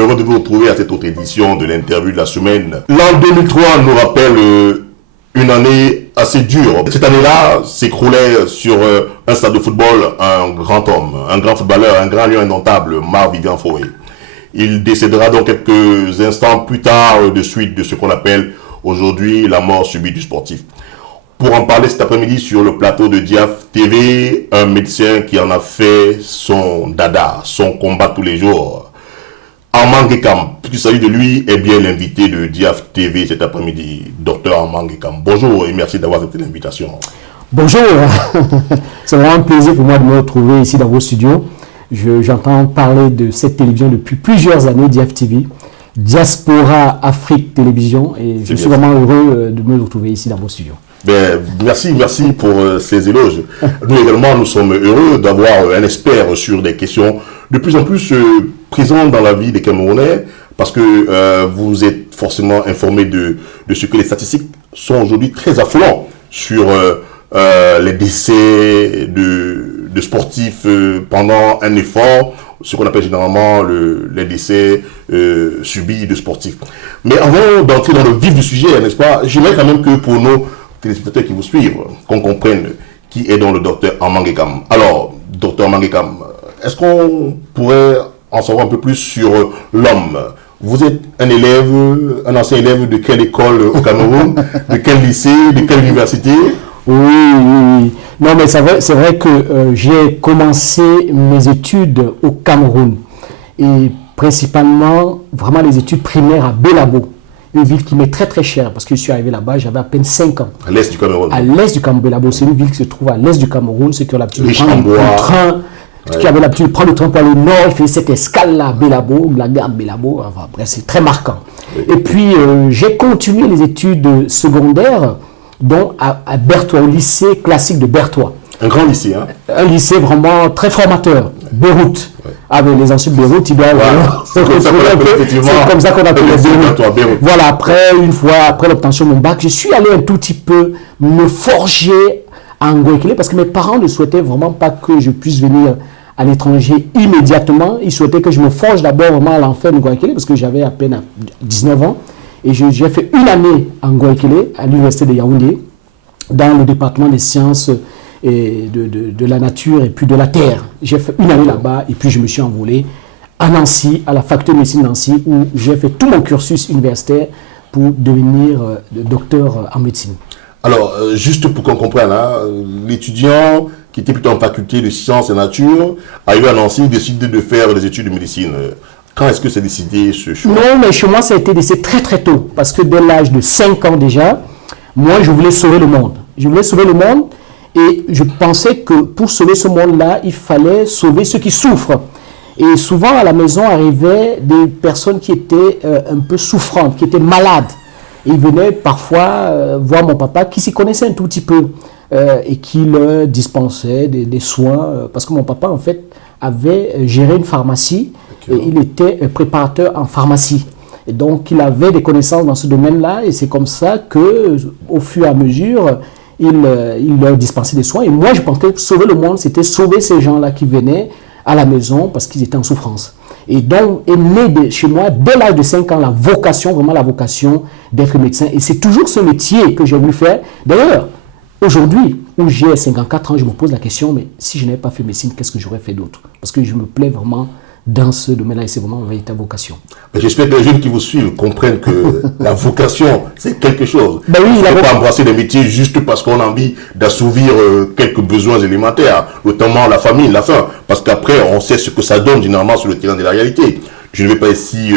heureux de vous retrouver à cette autre édition de l'interview de la semaine. L'an 2003 nous rappelle une année assez dure. Cette année-là s'écroulait sur un stade de football un grand homme, un grand footballeur, un grand lion indomptable, Marc-Vivian Foé. Il décédera donc quelques instants plus tard de suite de ce qu'on appelle aujourd'hui la mort subite du sportif. Pour en parler cet après-midi sur le plateau de Diaf TV, un médecin qui en a fait son dada, son combat tous les jours. Armand Gekam, puisqu'il s'agit de lui, est bien l'invité de Diaf TV cet après-midi, Dr Armand Gekam. Bonjour et merci d'avoir accepté l'invitation. Bonjour, c'est vraiment un plaisir pour moi de me retrouver ici dans vos studios. J'entends parler de cette télévision depuis plusieurs années, Diaf TV, Diaspora Afrique Télévision, et je suis vraiment heureux de me retrouver ici dans vos studios. Ben, merci pour ces éloges. Nous également, nous sommes heureux d'avoir un expert sur des questions de plus en plus présentes dans la vie des Camerounais, parce que vous êtes forcément informé de ce que les statistiques sont aujourd'hui très affolants sur les décès de sportifs pendant un effort, ce qu'on appelle généralement les décès subis de sportifs. Mais avant d'entrer dans le vif du sujet, n'est-ce pas, j'aimerais quand même que pour nos téléspectateurs qui vous suivent, qu'on comprenne qui est donc le docteur Armand Gekam. Alors, docteur Armand Gekam, est-ce qu'on pourrait en savoir un peu plus sur l'homme? Vous êtes un ancien élève de quelle école au Cameroun? De quel lycée? De quelle université? Oui. Non, mais c'est vrai que j'ai commencé mes études au Cameroun. Et principalement, vraiment les études primaires à Belabo. Une ville qui m'est très très chère parce que je suis arrivé là-bas, j'avais à peine 5 ans. À l'est du Cameroun. À l'est du Cameroun. Belabo, c'est une ville qui se trouve à l'est du Cameroun. Ceux qui ont l'habitude de prendre le train, qui avaient l'habitude de prendre le train pour aller au nord, il fait cette escale-là à Belabo, la gare de Belabo. Enfin, bref, c'est très marquant. Oui. Et puis, j'ai continué les études secondaires donc à Berthois, au lycée classique de Berthois. Un grand lycée, hein? Un lycée vraiment très formateur. Beyrouth. Ouais. Avec les anciens Beyrouth, ils doivent... C'est comme ça qu'on appelle Beyrouth. Voilà, après l'obtention de mon bac, je suis allé un tout petit peu me forger à Ngoïkélé parce que mes parents ne souhaitaient vraiment pas que je puisse venir à l'étranger immédiatement. Ils souhaitaient que je me forge d'abord vraiment à l'enfer de Ngoïkélé parce que j'avais à peine 19 ans. Et j'ai fait une année à Ngoïkélé, à l'université de Yaoundé, dans le département des sciences et de la nature et puis de la terre. J'ai fait une année là-bas et puis je me suis envolé à Nancy, à la faculté de médecine de Nancy, où j'ai fait tout mon cursus universitaire pour devenir docteur en médecine. Alors, juste pour qu'on comprenne, hein, l'étudiant qui était plutôt en faculté de sciences et nature, arrivé à Nancy, décidé de faire des études de médecine. Quand est-ce que c'est décidé ce choix? Non, mais chez moi, ça a été décidé très très tôt, parce que dès l'âge de 5 ans déjà, moi, je voulais sauver le monde. Je voulais sauver le monde. Et je pensais que pour sauver ce monde-là, il fallait sauver ceux qui souffrent. Et souvent, à la maison, arrivaient des personnes qui étaient un peu souffrantes, qui étaient malades. Et ils venaient parfois voir mon papa, qui s'y connaissait un tout petit peu, et qui leur dispensait des soins. Parce que mon papa, en fait, avait géré une pharmacie, et il était préparateur en pharmacie. Et donc, il avait des connaissances dans ce domaine-là, et c'est comme ça que, au fur et à mesure, il leur dispensait des soins. Et moi, je pensais que sauver le monde, c'était sauver ces gens-là qui venaient à la maison parce qu'ils étaient en souffrance. Et donc, est né chez moi, dès l'âge de 5 ans, la vocation, vraiment la vocation d'être médecin. Et c'est toujours ce métier que j'ai voulu faire. D'ailleurs, aujourd'hui, où j'ai 54 ans, je me pose la question, mais si je n'avais pas fait médecine, qu'est-ce que j'aurais fait d'autre? Parce que je me plais vraiment dans ce domaine-là, et c'est vraiment une véritable vocation. J'espère que les jeunes qui vous suivent comprennent que la vocation, c'est quelque chose. Ben oui, il ne faut pas embrasser des métiers juste parce qu'on a envie d'assouvir quelques besoins élémentaires, notamment la famille, la faim. Parce qu'après, on sait ce que ça donne généralement sur le terrain de la réalité. Je ne vais pas ici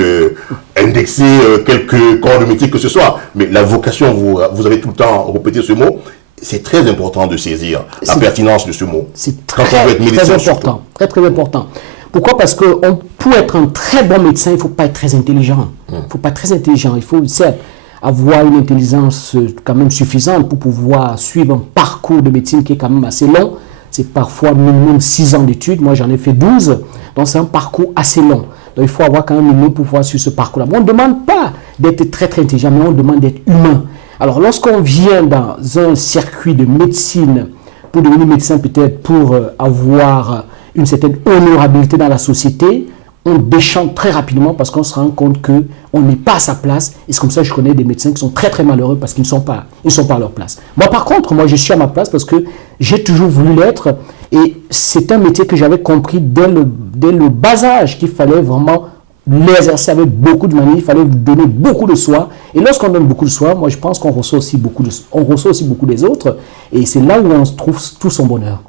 indexer quelques corps de métier que ce soit, mais la vocation, vous avez tout le temps répété ce mot. C'est très important de saisir la pertinence de ce mot. C'est très important, très important. Pourquoi? Parce que pour être un très bon médecin, il ne faut pas être très intelligent. Il ne faut pas être très intelligent. Il faut certes avoir une intelligence quand même suffisante pour pouvoir suivre un parcours de médecine qui est quand même assez long. C'est parfois minimum 6 ans d'études. Moi, j'en ai fait 12. Donc, c'est un parcours assez long. Donc, il faut avoir quand même minimum pour pouvoir suivre ce parcours-là. Mais on ne demande pas d'être très, très intelligent, mais on demande d'être humain. Alors, lorsqu'on vient dans un circuit de médecine, pour devenir médecin peut-être pour avoir une certaine honorabilité dans la société, on déchante très rapidement parce qu'on se rend compte qu'on n'est pas à sa place. Et c'est comme ça que je connais des médecins qui sont très très malheureux parce qu'ils ne sont pas à leur place. Moi par contre, je suis à ma place parce que j'ai toujours voulu l'être. Et c'est un métier que j'avais compris dès le bas âge qu'il fallait vraiment l'exercer avec beaucoup de manie, il fallait donner beaucoup de soi. Et lorsqu'on donne beaucoup de soi, moi je pense qu'on reçoit aussi beaucoup des autres. Et c'est là où on trouve tout son bonheur.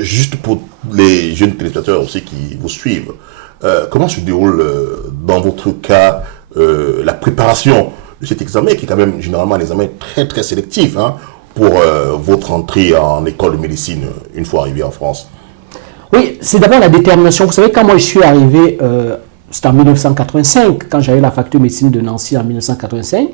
Juste pour les jeunes téléspectateurs aussi qui vous suivent, comment se déroule dans votre cas la préparation de cet examen qui est quand même généralement un examen très très sélectif pour votre entrée en école de médecine une fois arrivé en France? Oui, c'est d'abord la détermination. Vous savez, quand moi je suis arrivé, c'était en 1985, quand j'avais la faculté de médecine de Nancy en 1985,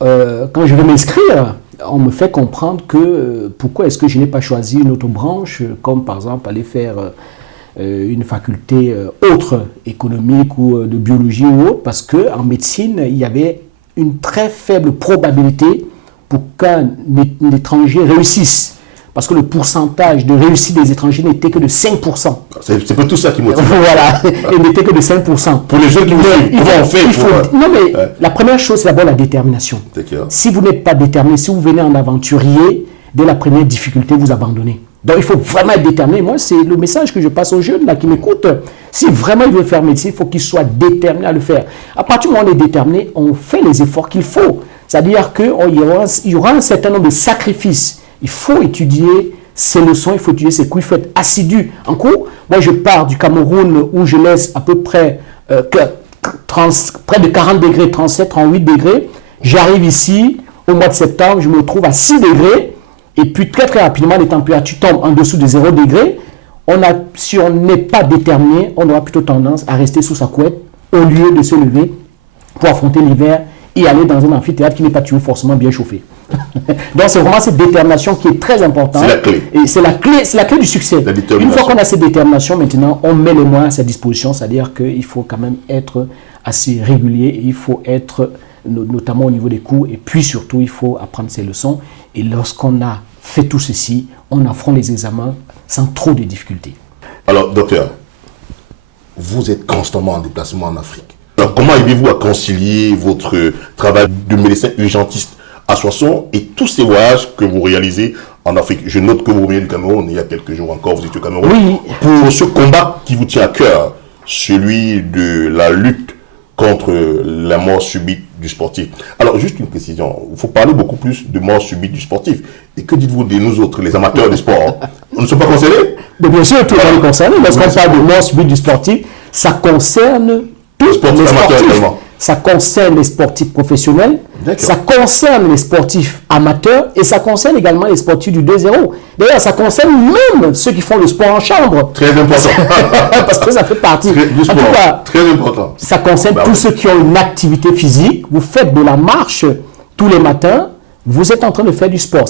quand je vais m'inscrire, on me fait comprendre que pourquoi est-ce que je n'ai pas choisi une autre branche, comme par exemple aller faire une faculté autre, économique ou de biologie ou autre, parce qu'en médecine, il y avait une très faible probabilité pour qu'un étranger réussisse. Parce que le pourcentage de réussite des étrangers n'était que de 5%. C'est pas tout ça qui motive. Voilà, il n'était que de 5%. Pour les jeunes qui comment on fait Non, mais la première chose, c'est d'abord la détermination. Si vous n'êtes pas déterminé, si vous venez en aventurier, dès la première difficulté, vous abandonnez. Donc, il faut vraiment être déterminé. Moi, c'est le message que je passe aux jeunes là, qui m'écoutent. Si vraiment ils veulent faire médecine, il faut qu'ils soient déterminés à le faire. À partir du moment où on est déterminé, on fait les efforts qu'il faut. C'est-à-dire qu'il y aura un certain nombre de sacrifices. Il faut étudier ses leçons, il faut étudier ses cours, il faut être assidu en cours. Moi, je pars du Cameroun où je laisse à peu près près de 40 degrés, 37, 38 degrés. J'arrive ici, au mois de septembre, je me retrouve à 6 degrés. Et puis, très très rapidement, les températures tombent en dessous de 0 degré. Si on n'est pas déterminé, on aura plutôt tendance à rester sous sa couette au lieu de se lever pour affronter l'hiver et aller dans un amphithéâtre qui n'est pas toujours forcément bien chauffé. Donc, c'est vraiment cette détermination qui est très importante. C'est la clé. Et c'est la clé du succès. Une fois qu'on a cette détermination, maintenant, on met les moyens à sa disposition. C'est-à-dire qu'il faut quand même être assez régulier. Et il faut être, notamment au niveau des cours. Et puis, surtout, il faut apprendre ses leçons. Et lorsqu'on a fait tout ceci, on affronte les examens sans trop de difficultés. Alors, docteur, vous êtes constamment en déplacement en Afrique. Alors, comment arrivez-vous à concilier votre travail de médecin urgentiste à Soissons et tous ces voyages que vous réalisez en Afrique? Je note que vous revenez du Cameroun, il y a quelques jours encore, vous étiez au Cameroun. Oui. Pour ce combat qui vous tient à cœur, celui de la lutte contre la mort subite du sportif. Alors, juste une précision, il faut parler beaucoup plus de mort subite du sportif. Et que dites-vous de nous autres, les amateurs de sport? On ne sommes pas concernés? Mais bien sûr, tout le monde est concerné. Lorsqu'on parle de mort subite du sportif, ça concerne tous les sportifs. Ça concerne les sportifs professionnels, ça concerne les sportifs amateurs et ça concerne également les sportifs du 2-0. D'ailleurs, ça concerne même ceux qui font le sport en chambre. Très important. Parce que ça fait partie. Du sport. En tout cas, très important. Ça concerne tous ceux qui ont une activité physique. Vous faites de la marche tous les matins, vous êtes en train de faire du sport.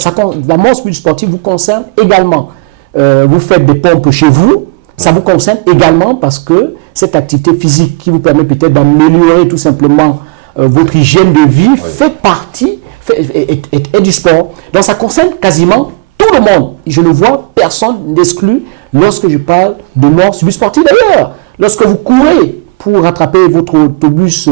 La mort subite du sportif vous concerne également. Vous faites des pompes chez vous. Ça vous concerne également parce que cette activité physique qui vous permet peut-être d'améliorer tout simplement votre hygiène de vie fait partie est du sport. Donc ça concerne quasiment tout le monde. Je ne vois personne d'exclu lorsque je parle de mort subite sportive. D'ailleurs, lorsque vous courez pour rattraper votre autobus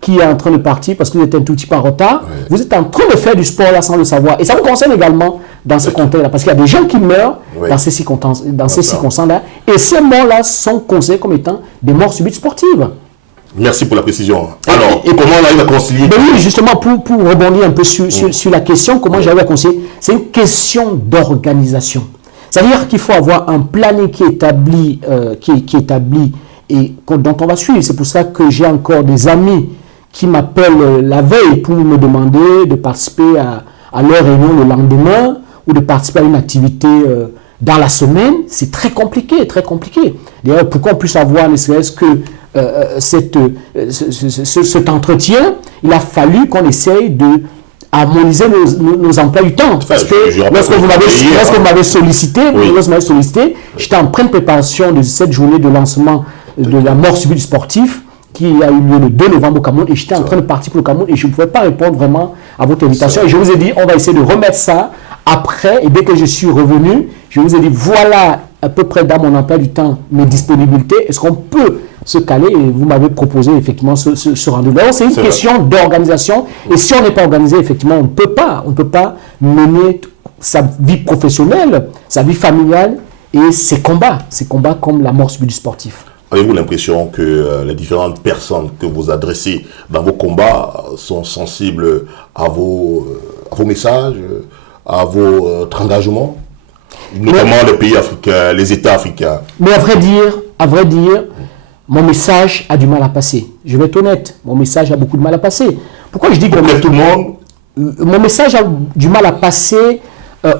qui est en train de partir parce que vous êtes un tout petit peu en retard, vous êtes en train de faire du sport là sans le savoir. Et ça vous concerne également dans ce contexte-là, parce qu'il y a des gens qui meurent dans ces circonstances-là, et ces morts-là sont considérés comme étant des morts subites sportives. Merci pour la précision. Alors, et comment on arrive à concilier? Oui, justement, pour rebondir un peu sur la question, comment j'arrive à concilier, c'est une question d'organisation. C'est-à-dire qu'il faut avoir un planning qui est établi, et dont on va suivre. C'est pour ça que j'ai encore des amis qui m'appellent la veille pour me demander de participer à leur réunion le lendemain ou de participer à une activité dans la semaine. C'est très compliqué, très compliqué. D'ailleurs, pour qu'on puisse avoir ne serait-ce que cet entretien, il a fallu qu'on essaye de harmoniser nos emplois du temps. Parce que lorsque vous m'avez sollicité, j'étais en pleine préparation de cette journée de lancement de la mort subite du sportif qui a eu lieu le 2 novembre au Cameroun, et j'étais en train de partir pour le Cameroun et je ne pouvais pas répondre vraiment à votre invitation. Et je vous ai dit, on va essayer de remettre ça après, et dès que je suis revenu, je vous ai dit, voilà à peu près dans mon emploi du temps, mes disponibilités, est-ce qu'on peut se caler? Et vous m'avez proposé effectivement ce rendez-vous. C'est une question d'organisation. Et si on n'est pas organisé, effectivement, on ne peut pas mener sa vie professionnelle, sa vie familiale et ses combats comme la mort subite du sportif. Avez-vous l'impression que les différentes personnes que vous adressez dans vos combats sont sensibles à vos messages, à votre engagement, notamment les pays africains, les États africains? Mais à vrai dire, mon message a du mal à passer. Je vais être honnête, mon message a beaucoup de mal à passer. Pourquoi je dis que tout le monde, mon message a du mal à passer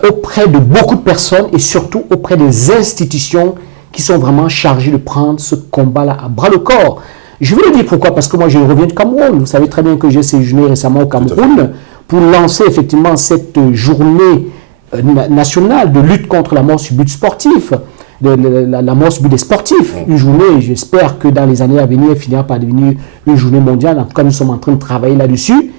auprès de beaucoup de personnes et surtout auprès des institutions qui sont vraiment chargées de prendre ce combat-là à bras le corps. Je veux le dire pourquoi, parce que moi je reviens du Cameroun. Vous savez très bien que j'ai séjourné récemment au Cameroun pour lancer effectivement cette journée nationale de lutte contre la mort subite sportive, la mort subite des sportifs. Une journée, j'espère que dans les années à venir, elle finira par devenir une journée mondiale. En tout cas, nous sommes en train de travailler là-dessus,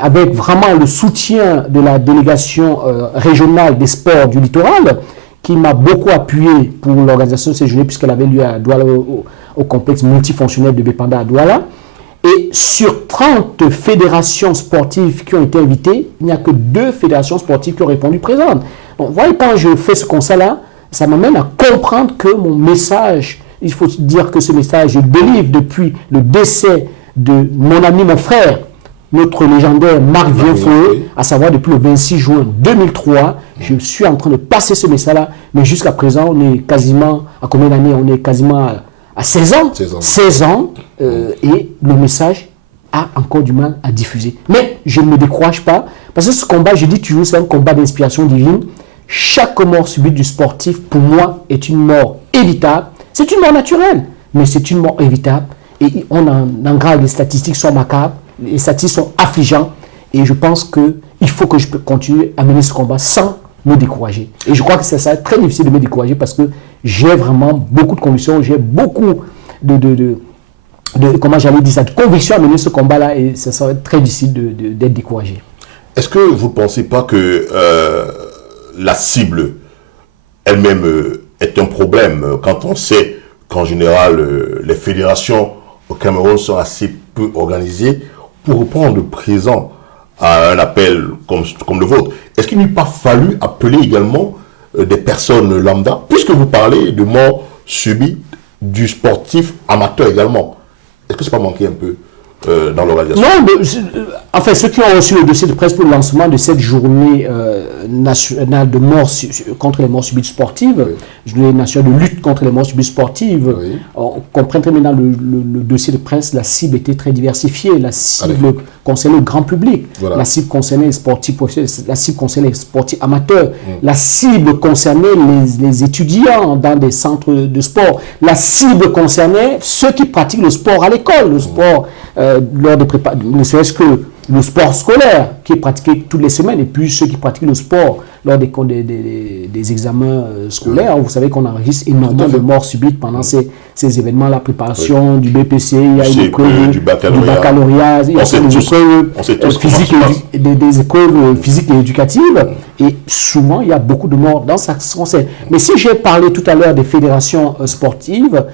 avec vraiment le soutien de la délégation régionale des sports du littoral, qui m'a beaucoup appuyé pour l'organisation de ces journées, puisqu'elle avait lieu à Douala, au complexe multifonctionnel de Bépanda à Douala. Et sur 30 fédérations sportives qui ont été invitées, il n'y a que 2 fédérations sportives qui ont répondu présentes. Donc, voyez, quand je fais ce constat-là, ça m'amène à comprendre que mon message, il faut dire que ce message, je le délivre depuis le décès de mon ami, mon frère, notre légendaire Marc Vienfoué, à savoir depuis le 26 juin 2003. Je suis en train de passer ce message-là, mais jusqu'à présent, on est quasiment, à combien d'années? On est quasiment à 16 ans. 16 ans, et le message a encore du mal à diffuser. Mais je ne me décourage pas, parce que ce combat, je dis toujours, c'est un combat d'inspiration divine. Chaque mort subite du sportif, pour moi, est une mort évitable. C'est une mort naturelle, mais c'est une mort évitable. Et on en grave, les statistiques sont macabres. Les statistiques sont affligeantes et je pense qu'il faut que je continue à mener ce combat sans me décourager. Et je crois que ça très difficile de me décourager parce que j'ai vraiment beaucoup de convictions, j'ai beaucoup comment j'allais dire ça, de conviction à mener ce combat-là et ça serait très difficile d'être découragé. Est-ce que vous ne pensez pas que la cible elle-même est un problème quand on sait qu'en général les fédérations au Cameroun sont assez peu organisées pour répondre présent à un appel comme le vôtre? Est-ce qu'il n'eût pas fallu appeler également des personnes lambda, puisque vous parlez de mort subite du sportif amateur également? Est-ce que ce n'est pas manqué un peu dans l'organisation? Non, mais, enfin, ceux qui ont reçu le dossier de presse pour le lancement de cette journée nationale de mort contre les morts subites sportives, journée nationale de lutte contre les morts subites sportives, on comprend très bien dans le dossier de presse, la cible était très diversifiée, la cible concernait le grand public, la cible concernait les sportifs professionnels, la cible concernait les sportifs amateurs, la cible concernait les étudiants dans des centres de sport, la cible concernait ceux qui pratiquent le sport à l'école, le sport lors de ne serait-ce que le sport scolaire qui est pratiqué toutes les semaines et puis ceux qui pratiquent le sport lors des examens scolaires. Vous savez qu'on enregistre énormément de morts subites pendant ces événements, la préparation du BPC, il y a une école du baccalauréat, il y a des écoles physiques et éducatives et souvent il y a beaucoup de morts dans ça. Mais si j'ai parlé tout à l'heure des fédérations sportives,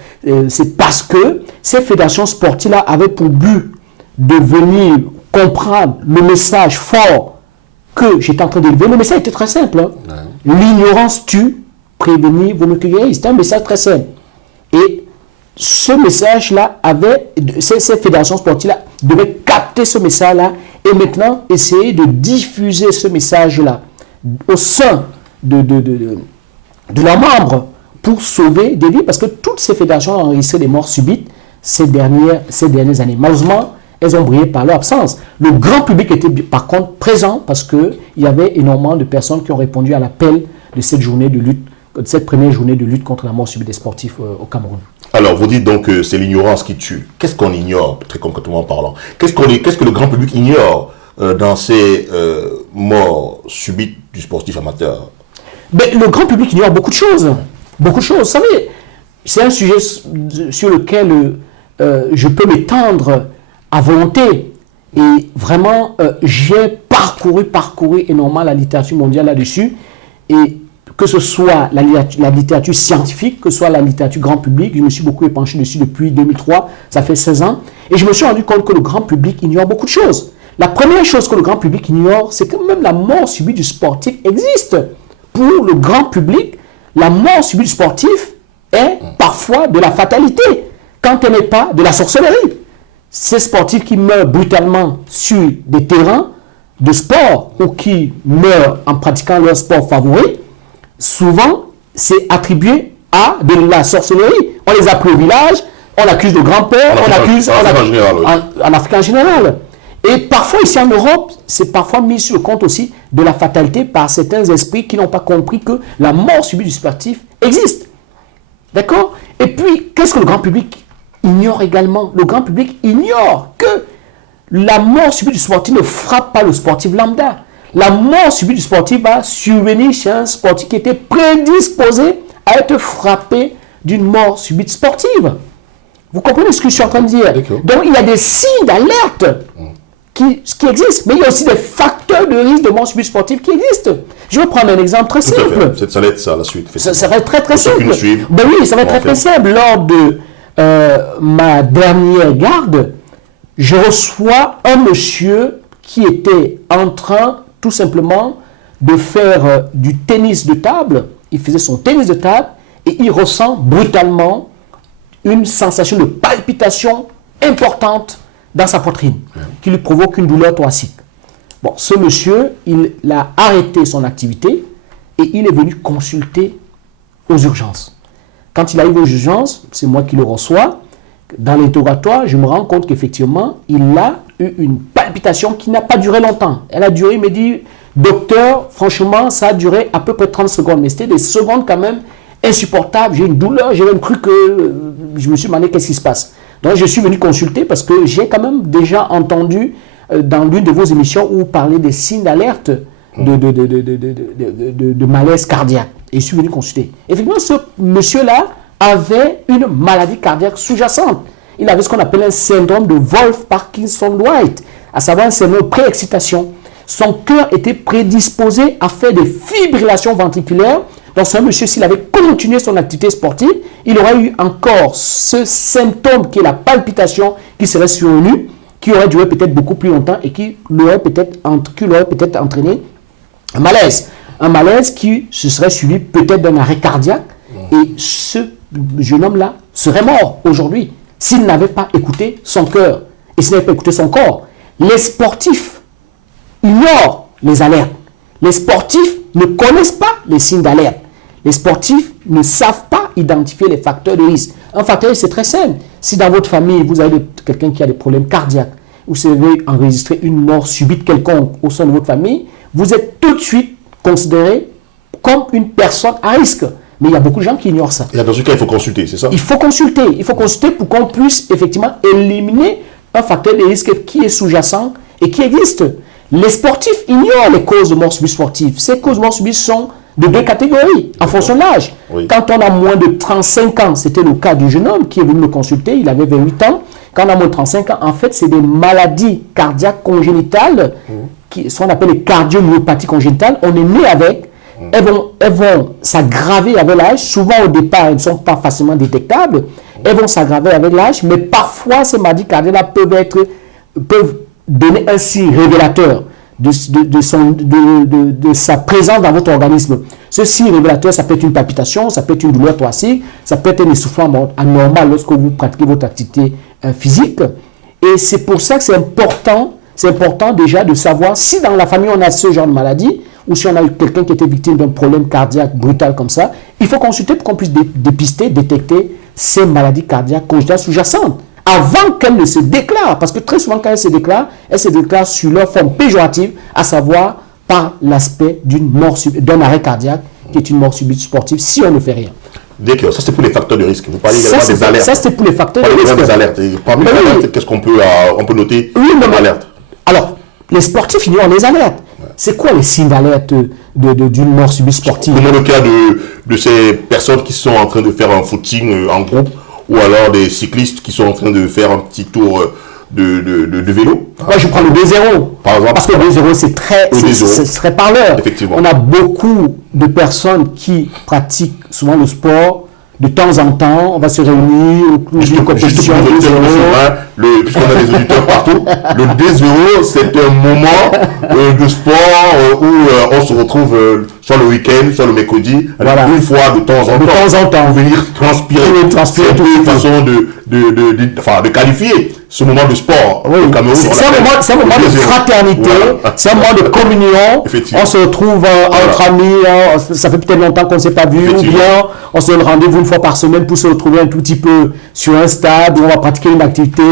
c'est parce que ces fédérations sportives-là avaient pour but de venir comprendre le message fort que j'étais en train d'élever. Le message était très simple. Hein. L'ignorance tue, prévenir vaut mieux que guérir. C'était un message très simple. Et ce message-là ces fédérations sportives-là devaient capter ce message-là et maintenant essayer de diffuser ce message-là au sein de leurs membres pour sauver des vies. Parce que toutes ces fédérations ont enregistré des morts subites ces dernières années. Malheureusement, elles ont brillé par leur absence. Le grand public était par contre présent parce qu'il y avait énormément de personnes qui ont répondu à l'appel de cette journée de lutte, de cette première journée de lutte contre la mort subite des sportifs au Cameroun. Alors, vous dites donc que c'est l'ignorance qui tue. Qu'est-ce qu'on ignore, très concrètement parlant? Qu'est-ce que le grand public ignore dans ces morts subites du sportif amateur? Ben, le grand public ignore beaucoup de choses. Beaucoup de choses. Vous savez, c'est un sujet sur lequel je peux m'étendre à volonté. Et vraiment, j'ai parcouru énormément la littérature mondiale là-dessus. Et que ce soit la littérature scientifique, que ce soit la littérature grand public. Je me suis beaucoup épanché dessus depuis 2003, ça fait 16 ans. Et je me suis rendu compte que le grand public ignore beaucoup de choses. La première chose que le grand public ignore, c'est que même la mort subie du sportif existe. Pour le grand public, la mort subie du sportif est parfois de la fatalité, quand elle n'est pas de la sorcellerie. Ces sportifs qui meurent brutalement sur des terrains de sport ou qui meurent en pratiquant leur sport favori, souvent c'est attribué à de la sorcellerie. On les a pris au village, on accuse le grand-père, on accuse en Afrique en général. Et parfois ici en Europe, c'est parfois mis sur le compte aussi de la fatalité par certains esprits qui n'ont pas compris que la mort subie du sportif existe. D'accord? Et puis, qu'est-ce que le grand public ignore également? Le grand public ignore que la mort subie du sportif ne frappe pas le sportif lambda. La mort subie du sportif va survenir chez un sportif qui était prédisposé à être frappé d'une mort subite sportive. Vous comprenez ce que je suis en train de dire? Donc, il y a des signes d'alerte qui existent, mais il y a aussi des facteurs de risque de mort subite sportive qui existent. Je vais prendre un exemple très simple. Ça va être ça la suite. Ça va être très simple. Ben oui, ça va être très simple. Lors de ma dernière garde, je reçois un monsieur qui était en train tout simplement de faire du tennis de table. Il faisait son tennis de table et il ressent brutalement une sensation de palpitation importante dans sa poitrine, qui lui provoque une douleur thoracique. Bon, ce monsieur, il a arrêté son activité et il est venu consulter aux urgences. Quand il arrive aux urgences, c'est moi qui le reçois. Dans l'interrogatoire, je me rends compte qu'effectivement, il a eu une palpitation qui n'a pas duré longtemps. Elle a duré, il me dit, docteur, franchement, ça a duré à peu près 30 secondes, mais c'était des secondes quand même insupportables. J'ai une douleur, j'ai même cru que je me suis demandé qu'est-ce qui se passe. Donc, je suis venu consulter parce que j'ai quand même déjà entendu dans l'une de vos émissions où vous parlez des signes d'alerte de malaise cardiaque. Et je suis venu consulter. Effectivement, ce monsieur-là avait une maladie cardiaque sous-jacente. Il avait ce qu'on appelle un syndrome de Wolff-Parkinson-White, à savoir un syndrome de préexcitation. Son cœur était prédisposé à faire des fibrillations ventriculaires. Donc, ce monsieur, s'il avait continué son activité sportive, il aurait eu encore ce symptôme qui est la palpitation qui serait survenue, qui aurait duré peut-être beaucoup plus longtemps et qui l'aurait peut-être entraîné un malaise. Un malaise qui se serait suivi peut-être d'un arrêt cardiaque. Et ce jeune homme-là serait mort aujourd'hui s'il n'avait pas écouté son cœur et s'il n'avait pas écouté son corps. Les sportifs ignorent les alertes. Les sportifs ne connaissent pas les signes d'alerte. Les sportifs ne savent pas identifier les facteurs de risque. Un facteur de risque, c'est très simple. Si dans votre famille, vous avez quelqu'un qui a des problèmes cardiaques, ou si vous avez enregistré une mort subite quelconque au sein de votre famille, vous êtes tout de suite considéré comme une personne à risque. Mais il y a beaucoup de gens qui ignorent ça. Et dans ce cas, il faut consulter, c'est ça? Il faut consulter. Il faut consulter pour qu'on puisse effectivement éliminer un facteur de risque qui est sous-jacent et qui existe. Les sportifs ignorent les causes de mort subite sportive. Ces causes de mort subite sont de deux catégories, en fonction de l'âge. Oui. Quand on a moins de 35 ans, c'était le cas du jeune homme qui est venu me consulter, il avait 28 ans. Quand on a moins de 35 ans, en fait, c'est des maladies cardiaques congénitales, ce qu'on appelle les cardiomyopathies congénitales. On est né avec. Elles vont s'aggraver avec l'âge. Souvent, au départ, elles ne sont pas facilement détectables. Elles vont s'aggraver avec l'âge, mais parfois, ces maladies cardiaques peuvent donner un signe révélateur de sa présence dans votre organisme. Ce signe révélateur, ça peut être une palpitation, ça peut être une douleur thoracique, ça peut être un essoufflement anormal lorsque vous pratiquez votre activité physique. Et c'est pour ça que c'est important déjà de savoir si dans la famille on a ce genre de maladie ou si on a eu quelqu'un qui était victime d'un problème cardiaque brutal comme ça. Il faut consulter pour qu'on puisse dépister, détecter ces maladies cardiaques congénitales sous-jacentes avant qu'elles ne se déclarent. Parce que très souvent, quand elles se déclarent sous leur forme péjorative, à savoir par l'aspect d'un arrêt cardiaque, qui est une mort subite sportive, si on ne fait rien. D'accord, ça c'est pour les facteurs de risque. Vous parlez également des alertes. Ça c'est pour les facteurs de risque. Des alertes. Et parmi les alertes, qu'est-ce qu'on peut noter comme alerte? Alors, les sportifs ignorent les alertes. C'est quoi les signes d'alerte d'une mort subite sportive? Comment le cas de ces personnes qui sont en train de faire un footing en groupe, ou alors des cyclistes qui sont en train de faire un petit tour de vélo. Moi, je prends le 2-0. Par exemple. Parce que le 2-0, c'est très parleur. Effectivement. On a beaucoup de personnes qui pratiquent souvent le sport. De temps en temps, on va se réunir au club de compétition. Puisqu'on a des auditeurs partout, le 2-0, c'est un moment de sport où on se retrouve soit le week-end, soit le mercredi, une fois de temps en temps, pour venir transpirer. C'est une façon de qualifier ce moment de sport au Cameroun. C'est un moment de fraternité, c'est un moment de communion. On se retrouve entre amis, ça fait peut-être longtemps qu'on ne s'est pas vu, ou bien on se donne rendez-vous une fois par semaine pour se retrouver un tout petit peu sur un stade où on va pratiquer une activité.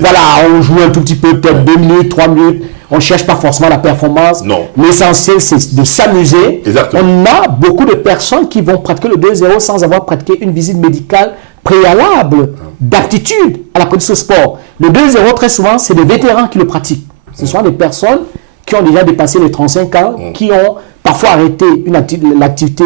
Voilà, on joue un tout petit peu, peut-être 2 minutes, 3 minutes. On ne cherche pas forcément la performance. Non. L'essentiel, c'est de s'amuser. On a beaucoup de personnes qui vont pratiquer le 2-0 sans avoir pratiqué une visite médicale préalable d'aptitude à la pratique de ce sport. Le 2-0, très souvent, c'est des vétérans qui le pratiquent. Ce sont des personnes qui ont déjà dépassé les 35 ans, qui ont parfois arrêté l'activité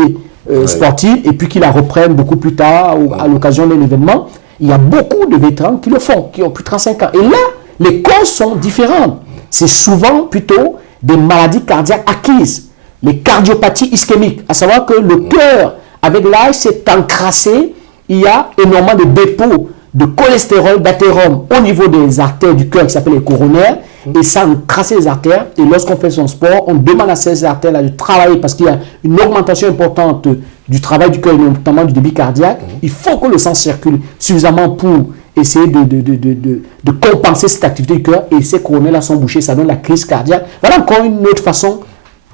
sportive et puis qui la reprennent beaucoup plus tard à l'occasion d'un événement. Il y a beaucoup de vétérans qui le font, qui ont plus de 35 ans. Et là, les causes sont différentes. C'est souvent plutôt des maladies cardiaques acquises, les cardiopathies ischémiques, à savoir que le cœur, avec l'âge, s'est encrassé. Il y a énormément de dépôts de cholestérol, d'athérome au niveau des artères du cœur qui s'appellent les coronaires, et ça encrasse les artères. Et lorsqu'on fait son sport, on demande à ces artères-là de travailler parce qu'il y a une augmentation importante du travail du cœur, notamment du débit cardiaque. Il faut que le sang circule suffisamment pour essayer de compenser cette activité du cœur, et ces coronaires-là sont bouchés, ça donne la crise cardiaque. Voilà encore une autre façon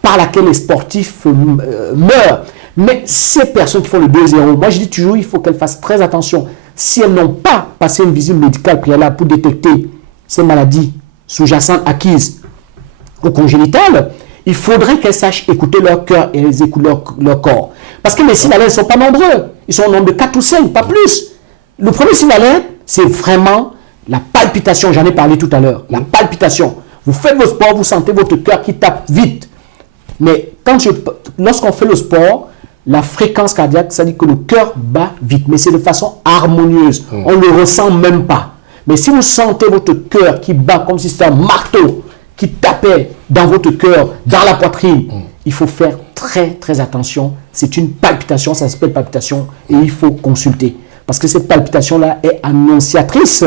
par laquelle les sportifs meurent. Mais ces personnes qui font le 2-0, moi je dis toujours, il faut qu'elles fassent très attention. Si elles n'ont pas passé une visite médicale préalable pour détecter ces maladies sous-jacentes acquises ou congénitales, il faudrait qu'elles sachent écouter leur cœur et elles écoutent leur corps. Parce que les signes d'alerte ne sont pas nombreux. Ils sont au nombre de 4 ou 5, pas plus. Le premier signe d'alerte, c'est vraiment la palpitation. J'en ai parlé tout à l'heure. La palpitation. Vous faites vos sports, vous sentez votre cœur qui tape vite. Mais lorsqu'on fait le sport, la fréquence cardiaque, ça dit que le cœur bat vite, mais c'est de façon harmonieuse. On ne le ressent même pas. Mais si vous sentez votre cœur qui bat comme si c'était un marteau qui tapait dans votre cœur, dans la poitrine, il faut faire très très attention. C'est une palpitation, ça s'appelle palpitation, et il faut consulter. Parce que cette palpitation-là est annonciatrice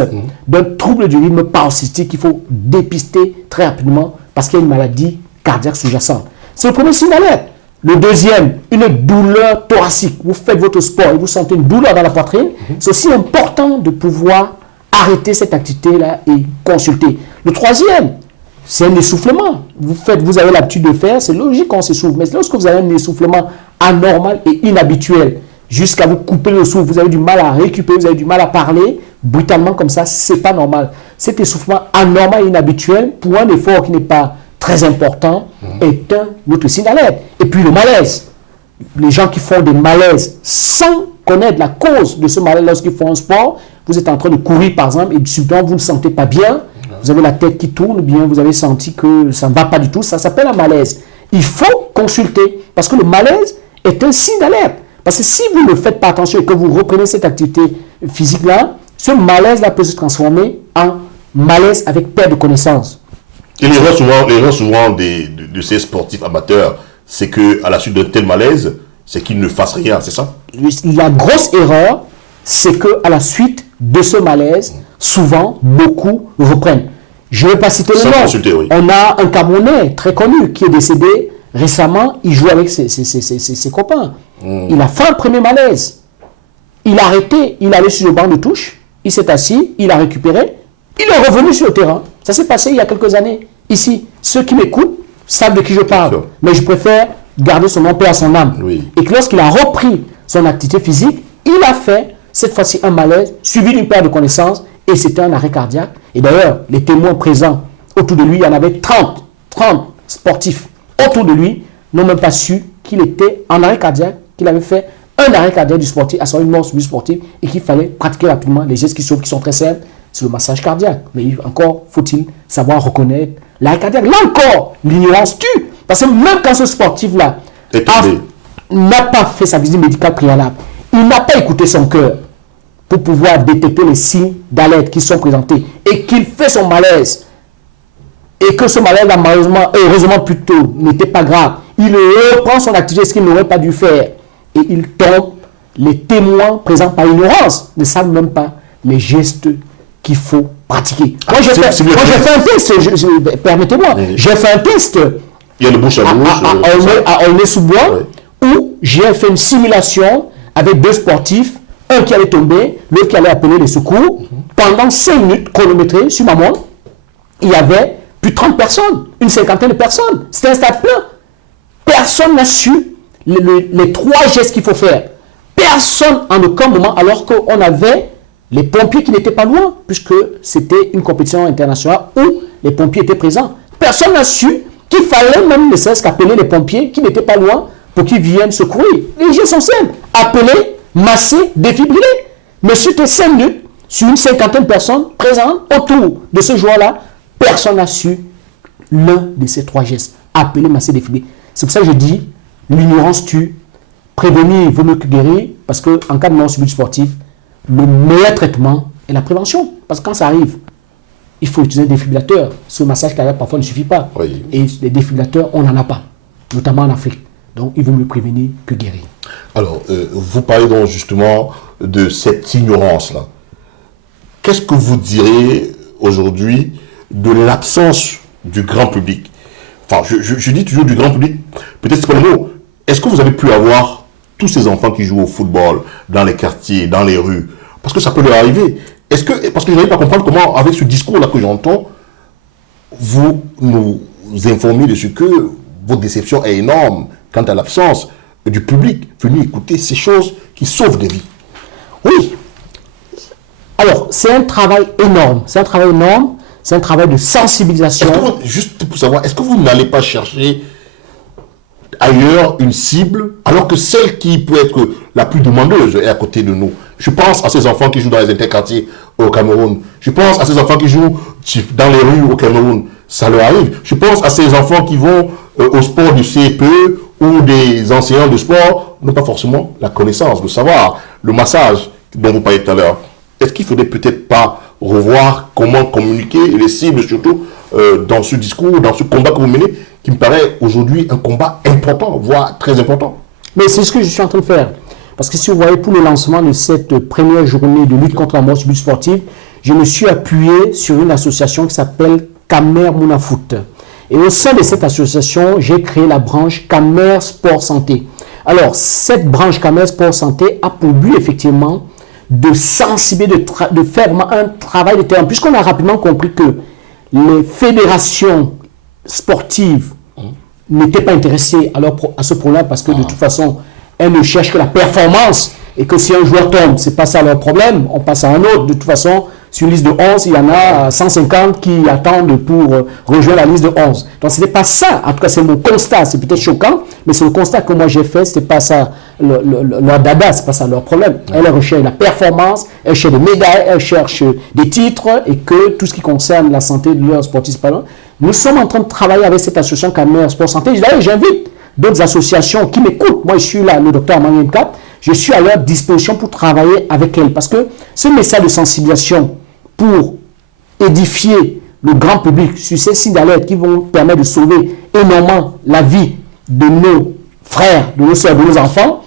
d'un trouble du rythme paroxystique qu'il faut dépister très rapidement parce qu'il y a une maladie cardiaque sous-jacente. C'est le premier signe d'alerte. Le deuxième, une douleur thoracique. Vous faites votre sport et vous sentez une douleur dans la poitrine. C'est aussi important de pouvoir arrêter cette activité-là et consulter. Le troisième, c'est un essoufflement. Vous avez l'habitude de faire, c'est logique qu'on s'essouffle. Mais lorsque vous avez un essoufflement anormal et inhabituel, jusqu'à vous couper le souffle, vous avez du mal à récupérer, vous avez du mal à parler, brutalement comme ça, c'est pas normal. Cet essoufflement anormal et inhabituel, pour un effort qui n'est pas très important, est un autre signe d'alerte. Et puis le malaise. Les gens qui font des malaises sans connaître la cause de ce malaise lorsqu'ils font un sport, vous êtes en train de courir par exemple et subitement vous ne sentez pas bien, vous avez la tête qui tourne, bien vous avez senti que ça ne va pas du tout, ça s'appelle un malaise. Il faut consulter parce que le malaise est un signe d'alerte. Parce que si vous ne faites pas attention et que vous reprenez cette activité physique-là, ce malaise-là peut se transformer en malaise avec perte de connaissance. Et l'erreur souvent de ces sportifs amateurs, c'est qu'à la suite d'un tel malaise, c'est qu'ils ne fassent rien, c'est ça? La grosse erreur, c'est qu'à la suite de ce malaise, souvent, beaucoup reprennent. Je ne vais pas citer le nom. Oui. On a un Camerounais très connu qui est décédé récemment. Il joue avec ses copains. Il a fait un premier malaise. Il a arrêté, il allait sur le banc de touche, il s'est assis, il a récupéré, il est revenu sur le terrain. Ça s'est passé il y a quelques années. Ici, ceux qui m'écoutent savent de qui je parle. Mais je préfère garder son nom, paix à son âme. Oui. Et que lorsqu'il a repris son activité physique, il a fait cette fois-ci un malaise, suivi d'une perte de connaissance, et c'était un arrêt cardiaque. Et d'ailleurs, les témoins présents autour de lui, il y en avait 30 sportifs autour de lui, n'ont même pas su qu'il était en arrêt cardiaque, qu'il avait fait un arrêt cardiaque du sportif, à savoir une mort subite sportive, et qu'il fallait pratiquer rapidement les gestes qui sauvent, qui sont très simples, c'est le massage cardiaque. Mais encore faut-il savoir reconnaître l'arrêt cardiaque. Là encore, l'ignorance tue. Parce que même quand ce sportif-là n'a pas fait sa visite médicale préalable, il n'a pas écouté son cœur. pour pouvoir détecter les signes d'alerte qui sont présentés et qu'il fait son malaise et que ce malaise, malheureusement, heureusement plutôt, n'était pas grave, il reprend son activité, ce qu'il n'aurait pas dû faire, et il tombe, les témoins présents par ignorance ne savent même pas les gestes qu'il faut pratiquer. Moi, j'ai fait un test, permettez-moi, j'ai fait un test il y a le bouche à bouche, à Aulnay-sous-Bois, où j'ai fait une simulation avec 2 sportifs, un qui allait tomber, l'autre qui allait appeler les secours. Pendant 5 minutes chronométrées sur ma montre, il y avait plus de 30 personnes, une cinquantaine de personnes. C'était un stade plein. Personne n'a su les 3 gestes qu'il faut faire. Personne en aucun moment, alors qu'on avait les pompiers qui n'étaient pas loin, puisque c'était une compétition internationale où les pompiers étaient présents. Personne n'a su qu'il fallait même ne cesse qu'appeler les pompiers qui n'étaient pas loin pour qu'ils viennent secourir. Les gestes sont simples. Appeler, masser, défibriller. Mais c'était 5 minutes sur une cinquantaine de personnes présentes autour de ce joueur-là. Personne n'a su l'un de ces 3 gestes. Appeler, masser, défibriller. C'est pour ça que je dis, l'ignorance tue. Prévenir vaut mieux que guérir, parce qu'en cas de mort subite sportive, le meilleur traitement est la prévention. Parce que quand ça arrive, il faut utiliser un défibrillateur. Ce massage cardiaque parfois ne suffit pas. Oui. Et les défibrillateurs, on n'en a pas, notamment en Afrique. Donc, il vaut mieux prévenir que guérir. Alors, vous parlez donc justement de cette ignorance-là. Qu'est-ce que vous direz aujourd'hui de l'absence du grand public? Enfin, je dis toujours du grand public, peut-être c'est pas le mot. Est-ce que vous avez pu avoir tous ces enfants qui jouent au football dans les quartiers, dans les rues? Parce que ça peut leur arriver. Parce que je n'arrive pas à comprendre comment, avec ce discours-là que j'entends, vous nous informez de ce que votre déception est énorme quant à l'absence du public venu écouter ces choses qui sauvent des vies. Oui. Alors, c'est un travail énorme. C'est un travail énorme. C'est un travail de sensibilisation. Juste pour savoir, est-ce que vous n'allez pas chercher ailleurs une cible, alors que celle qui peut être la plus demandeuse est à côté de nous? Je pense à ces enfants qui jouent dans les interquartiers au Cameroun. Je pense à ces enfants qui jouent dans les rues au Cameroun. Ça leur arrive. Je pense à ces enfants qui vont au sport du CPE ou des enseignants de sport n'ont pas forcément la connaissance, le savoir, le massage dont vous parliez tout à l'heure. Est-ce qu'il ne faudrait peut-être pas revoir comment communiquer les cibles, surtout dans ce discours, dans ce combat que vous menez, qui me paraît aujourd'hui un combat important, voire très important? Mais c'est ce que je suis en train de faire. Parce que si vous voyez, pour le lancement de cette première journée de lutte contre la mort subite sportive, je me suis appuyé sur une association qui s'appelle Kamer Munafoot. Et au sein de cette association, j'ai créé la branche Kamer Sport Santé. Alors, cette branche Kamer Sport Santé a pour but, effectivement, de sensibiliser, de faire vraiment un travail de terrain. Puisqu'on a rapidement compris que les fédérations sportives n'étaient pas intéressées à ce problème, parce que de toute façon, elles ne cherchent que la performance, et que si un joueur tombe, c'est pas ça leur problème, on passe à un autre. De toute façon, sur une liste de 11, il y en a 150 qui attendent pour rejoindre la liste de 11. Donc ce n'est pas ça, en tout cas c'est mon constat, c'est peut-être choquant, mais c'est le constat que moi j'ai fait, ce n'est pas ça leur dada, ce n'est pas ça leur problème. Elles recherchent la performance, elles cherchent des médailles, elles cherchent des titres, et que tout ce qui concerne la santé de leurs sportifs, nous sommes en train de travailler avec cette association Kamer Sport Santé. D'ailleurs, j'invite d'autres associations qui m'écoutent. Moi, je suis là, le docteur Emmanuel Cap. Je suis à leur disposition pour travailler avec elles. Parce que ce message de sensibilisation pour édifier le grand public sur ces signes d'alerte qui vont permettre de sauver énormément la vie de nos frères, de nos soeurs, de nos enfants,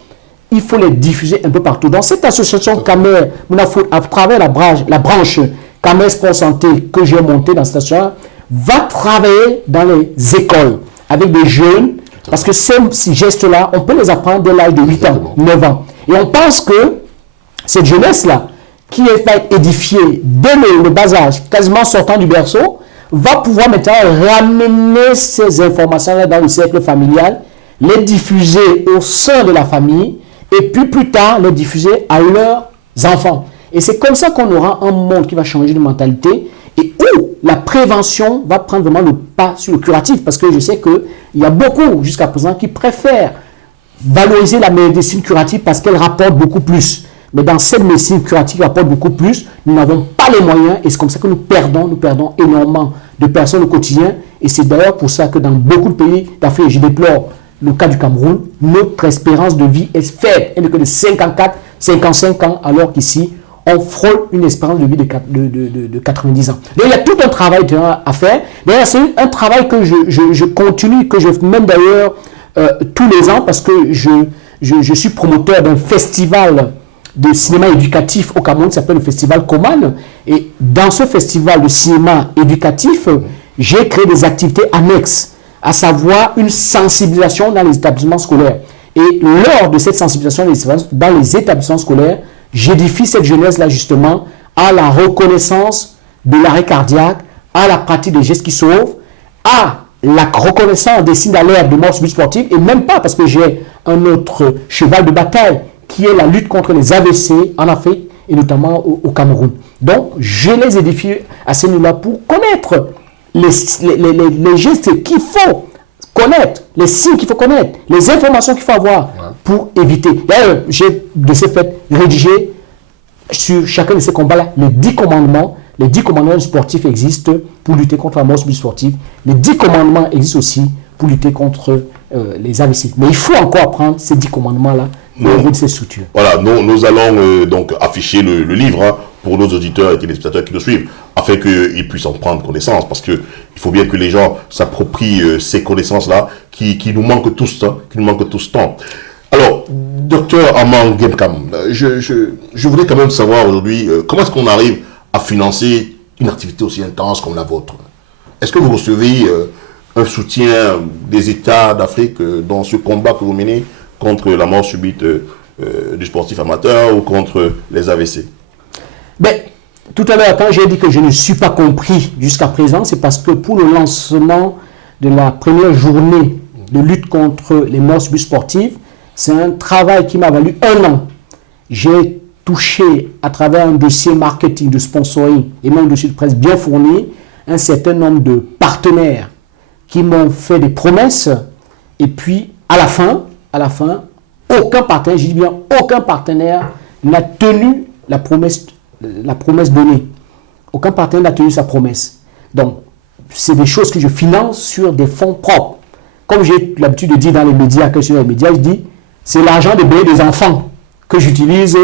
il faut les diffuser un peu partout. Dans cette association Kamer Munafoot, à travers la branche Kamer Sport Santé que j'ai montée dans cette association, va travailler dans les écoles avec des jeunes. Parce que ces gestes-là, on peut les apprendre dès l'âge de 8 ans, 9 ans. Et on pense que cette jeunesse-là, qui est édifiée dès le bas âge, quasiment sortant du berceau, va pouvoir maintenant ramener ces informations-là dans le cercle familial, les diffuser au sein de la famille, et puis plus tard, les diffuser à leurs enfants. Et c'est comme ça qu'on aura un monde qui va changer de mentalité, et où la prévention va prendre vraiment le pas sur le curatif, parce que je sais qu'il y a beaucoup jusqu'à présent qui préfèrent valoriser la médecine curative parce qu'elle rapporte beaucoup plus. Mais dans cette médecine curative qui rapporte beaucoup plus, nous n'avons pas les moyens, et c'est comme ça que nous perdons énormément de personnes au quotidien. Et c'est d'ailleurs pour ça que dans beaucoup de pays d'Afrique, je déplore le cas du Cameroun, notre espérance de vie est faible. Elle n'est que de 54, 55 ans, alors qu'ici, on frôle une espérance de vie de 90 ans. Donc, il y a tout un travail à faire. D'ailleurs, c'est un travail que je continue, que je mène d'ailleurs tous les ans, parce que je suis promoteur d'un festival de cinéma éducatif au Cameroun qui s'appelle le festival Coman. Et dans ce festival de cinéma éducatif, j'ai créé des activités annexes, à savoir une sensibilisation dans les établissements scolaires. Et lors de cette sensibilisation dans les établissements scolaires, j'édifie cette jeunesse-là justement à la reconnaissance de l'arrêt cardiaque, à la pratique des gestes qui sauvent, à la reconnaissance des signes d'alerte de mort subite sportive, et même pas, parce que j'ai un autre cheval de bataille qui est la lutte contre les AVC en Afrique et notamment au Cameroun. Donc, je les édifie à ce niveau-là pour connaître les gestes qu'il faut connaître, les signes qu'il faut connaître, les informations qu'il faut avoir pour éviter. D'ailleurs, j'ai de ce fait rédigé sur chacun de ces combats-là les 10 commandements. Les 10 commandements sportifs existent pour lutter contre la mort subite sportive. Les 10 commandements existent aussi pour lutter contre les AVC. Mais il faut encore prendre ces 10 commandements-là au niveau de ces structures. Voilà, nous allons donc afficher le livre pour nos auditeurs et téléspectateurs qui nous suivent, afin qu'ils puissent en prendre connaissance, parce qu'il faut bien que les gens s'approprient ces connaissances-là qui nous manquent tous, qui nous manquent tous tant. Alors, docteur Armand Guemkam, je voudrais quand même savoir aujourd'hui, comment est-ce qu'on arrive à financer une activité aussi intense comme la vôtre? Est-ce que vous recevez un soutien des États d'Afrique dans ce combat que vous menez contre la mort subite du sportif amateur ou contre les AVC? Ben, tout à l'heure, quand j'ai dit que je ne suis pas compris jusqu'à présent, c'est parce que pour le lancement de la première journée de lutte contre les morts subites sportives, c'est un travail qui m'a valu 1 an. J'ai touché à travers un dossier marketing, de sponsoring et même un dossier de presse bien fourni, un certain nombre de partenaires qui m'ont fait des promesses, et puis à la fin, aucun partenaire, je dis bien aucun partenaire n'a tenu la promesse donnée. Aucun partenaire n'a tenu sa promesse. Donc, c'est des choses que je finance sur des fonds propres. Comme j'ai l'habitude de dire dans les médias, je dis, c'est l'argent des bébés des enfants que j'utilise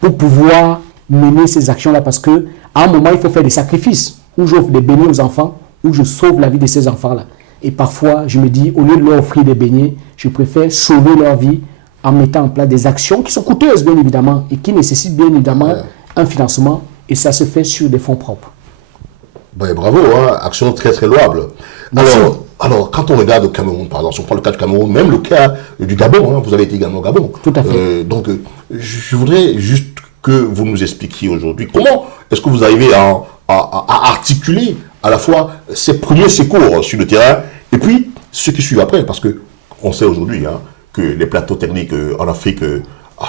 pour pouvoir mener ces actions-là, parce qu'à un moment, il faut faire des sacrifices, où j'offre des beignets aux enfants, où je sauve la vie de ces enfants-là. Et parfois, je me dis, au lieu de leur offrir des beignets, je préfère sauver leur vie en mettant en place des actions qui sont coûteuses, bien évidemment, et qui nécessitent bien évidemment un financement, et ça se fait sur des fonds propres. Ben, bravo, action très très louable. Alors, quand on regarde le Cameroun, par exemple, si on prend le cas du Cameroun, même le cas du Gabon, vous avez été également au Gabon. Tout à fait. Donc, je voudrais juste que vous nous expliquiez aujourd'hui comment est-ce que vous arrivez à articuler à la fois ces premiers secours sur le terrain et puis ce qui suit après, parce que on sait aujourd'hui que les plateaux techniques en Afrique,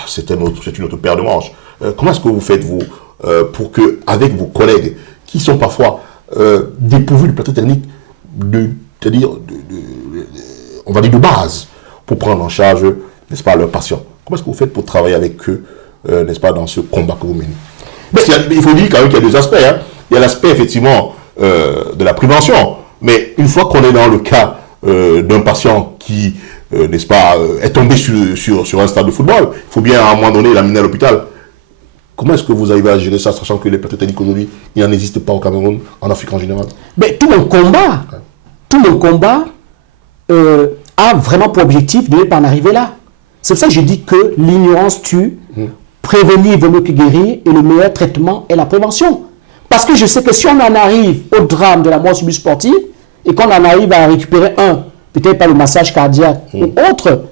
c'est une autre paire de manches. Comment est-ce que vous faites, vous, pour que, avec vos collègues qui sont parfois dépourvus de plateaux techniques, on va dire de base, pour prendre en charge, n'est-ce pas, leurs patients? Comment est-ce que vous faites pour travailler avec eux, n'est-ce pas, dans ce combat que vous menez? Parce qu'il faut dire quand même qu'il y a 2 aspects. Il y a l'aspect, effectivement, de la prévention. Mais une fois qu'on est dans le cas d'un patient qui, n'est-ce pas, est tombé sur un stade de football, il faut bien à un moment donné l'amener à l'hôpital. Comment est-ce que vous arrivez à gérer ça, sachant que les plateaux techniques aujourd'hui, il n'en existe pas au Cameroun, en Afrique en général? Mais tout mon combat a vraiment pour objectif de ne pas en arriver là. C'est pour ça que je dis que l'ignorance tue, prévenir vaut mieux que guérir, et le meilleur traitement est la prévention. Parce que je sais que si on en arrive au drame de la mort subite sportive, et qu'on en arrive à récupérer peut-être pas le massage cardiaque ou autre,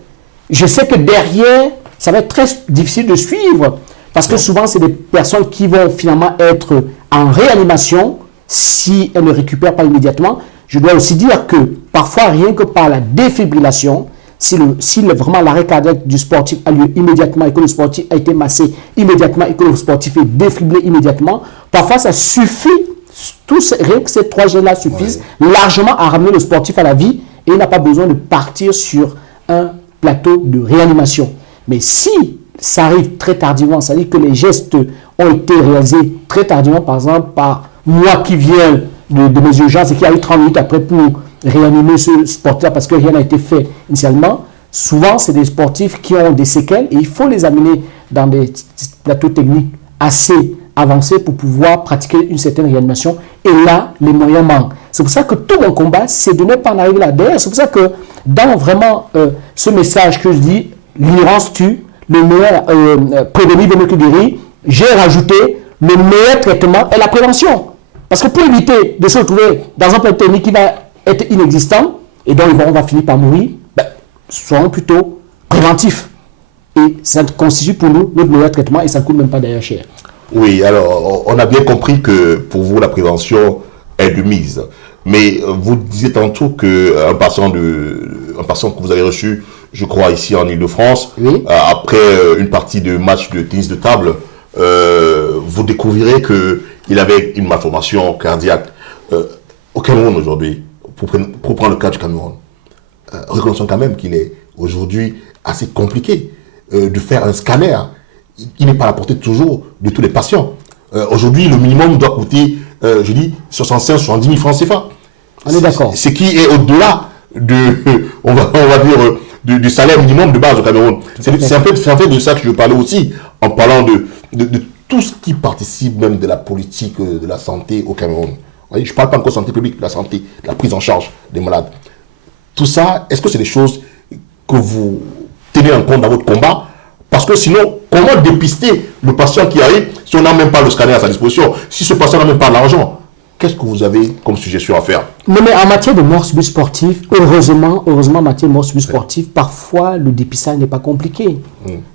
je sais que derrière, ça va être très difficile de suivre. Parce que souvent, c'est des personnes qui vont finalement être en réanimation si elles ne récupèrent pas immédiatement. Je dois aussi dire que parfois, rien que par la défibrillation, si vraiment l'arrêt cardiaque du sportif a lieu immédiatement et que le sportif a été massé immédiatement et que le sportif est défibrillé immédiatement, parfois ça suffit, rien que ces 3 gènes-là suffisent largement à ramener le sportif à la vie, et il n'a pas besoin de partir sur un plateau de réanimation. Mais si ça arrive très tardivement, c'est-à-dire que les gestes ont été réalisés très tardivement, par exemple par moi qui viens de mes urgences et qui arrive 30 minutes après pour réanimer ce sportif parce que rien n'a été fait initialement, souvent c'est des sportifs qui ont des séquelles et il faut les amener dans des plateaux techniques assez avancé pour pouvoir pratiquer une certaine réanimation. Et là, les moyens manquent. C'est pour ça que tout mon combat, c'est de ne pas en arriver là. D'ailleurs, c'est pour ça que dans vraiment ce message que je dis, l'ignorance tue, le meilleur prévenir vaut mieux que guérir, j'ai rajouté le meilleur traitement est la prévention. Parce que pour éviter de se retrouver dans un plan technique qui va être inexistant, et donc on va finir par mourir, soyons plutôt préventifs. Et ça constitue pour nous notre meilleur traitement et ça ne coûte même pas d'ailleurs cher. Oui, alors on a bien compris que pour vous la prévention est de mise. Mais vous disiez tantôt qu'un patient que vous avez reçu, je crois, ici en Ile-de-France, oui. Après une partie de match de tennis de table, vous découvrirez qu'il avait une malformation cardiaque. Au Cameroun aujourd'hui, pour prendre le cas du Cameroun, reconnaissons quand même qu'il est aujourd'hui assez compliqué de faire un scanner. Il n'est pas à la portée toujours de tous les patients. Aujourd'hui, le minimum doit coûter, 65-70 000 francs CFA. On est d'accord. Ce qui est au-delà on va dire, du salaire minimum de base au Cameroun. C'est un peu de ça que je parlais aussi, en parlant de tout ce qui participe même de la politique de la santé au Cameroun. Je ne parle pas encore de santé publique, de la santé, de la prise en charge des malades. Tout ça, est-ce que c'est des choses que vous tenez en compte dans votre combat? Parce que sinon, comment dépister le patient qui arrive si on n'a même pas le scanner à sa disposition? Si ce patient n'a même pas l'argent, qu'est-ce que vous avez comme suggestion à faire? Non, mais en matière de mort subite sportive, heureusement, en matière de mort subite sportive, parfois le dépistage n'est pas compliqué.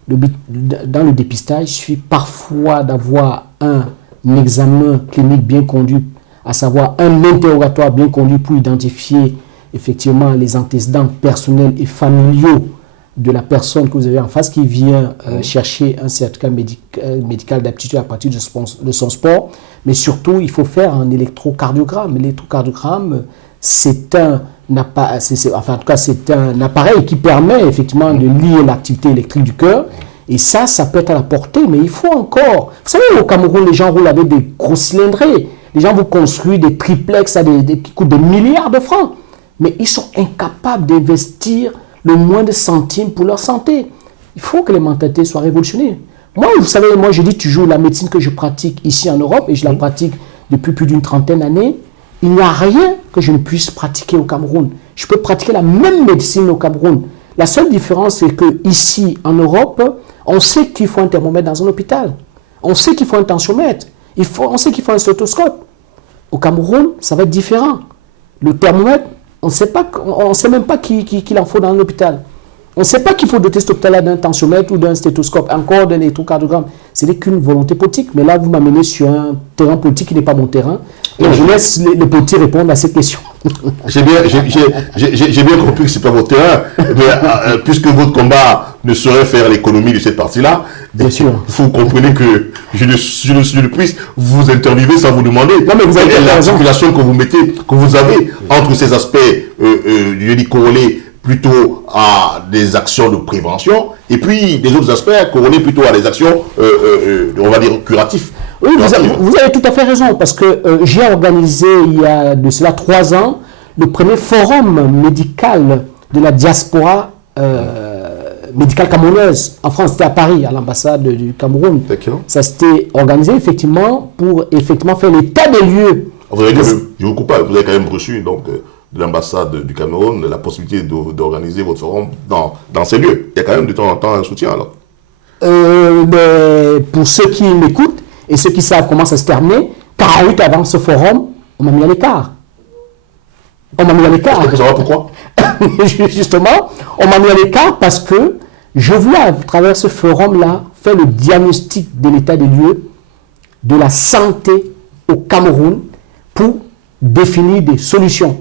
Dans le dépistage, il suffit parfois d'avoir un examen clinique bien conduit, à savoir un interrogatoire bien conduit pour identifier effectivement les antécédents personnels et familiaux de la personne que vous avez en face qui vient chercher un certificat médical d'aptitude à partir de son sport. Mais surtout, il faut faire un électrocardiogramme. L'électrocardiogramme, c'est un appareil qui permet effectivement de lier l'activité électrique du cœur. Et ça peut être à la portée, mais il faut encore... Vous savez, au Cameroun, les gens roulent avec des gros cylindrés. Les gens vous construisent des triplex qui coûtent des milliards de francs. Mais ils sont incapables d'investir le moins de centimes pour leur santé. Il faut que les mentalités soient révolutionnées. Moi, vous savez, je dis toujours la médecine que je pratique ici en Europe, et je la pratique depuis plus d'une trentaine d'années, il n'y a rien que je ne puisse pratiquer au Cameroun. Je peux pratiquer la même médecine au Cameroun. La seule différence, c'est qu'ici, en Europe, on sait qu'il faut un thermomètre dans un hôpital. On sait qu'il faut un tensiomètre. On sait qu'il faut un stéthoscope. Au Cameroun, ça va être différent. Le thermomètre, on ne sait même pas qu'il en faut dans un hôpital. On ne sait pas qu'il faut doter cet hôpital-là d'un tensiomètre ou d'un stéthoscope, encore d'un électrocardiogramme. Ce n'est qu'une volonté politique. Mais là, vous m'amenez sur un terrain politique qui n'est pas mon terrain. Et je laisse les politiques répondre à ces questions. J'ai bien compris que ce n'est pas votre terrain. Mais puisque votre combat ne saurait faire l'économie de cette partie-là, bien sûr, vous comprenez que je ne puisse vous interviewer sans vous demander. Non, mais vous avez l'articulation que vous avez entre ces aspects, je dis corrélés plutôt à des actions de prévention, et puis des autres aspects corrélés plutôt à des actions, on va dire, curatives. Oui, vous avez tout à fait raison, parce que j'ai organisé il y a de cela 3 ans le premier forum médical de la diaspora médicale camerounaise. En France, c'était à Paris, à l'ambassade du Cameroun. Ça s'était organisé effectivement pour faire l'état des lieux. Je vous coupe pas, vous avez quand même reçu donc de l'ambassade du Cameroun la possibilité d'organiser votre forum dans ces lieux. Il y a quand même de temps en temps un soutien alors. Mais pour ceux qui m'écoutent et ceux qui savent comment ça se termine, 48 avant ce forum, on m'a mis à l'écart. On m'a mis à l'écart. Vous savez pourquoi? Justement, on m'a mis à l'écart parce que je voulais, à travers ce forum-là, faire le diagnostic de l'état des lieux de la santé au Cameroun pour définir des solutions.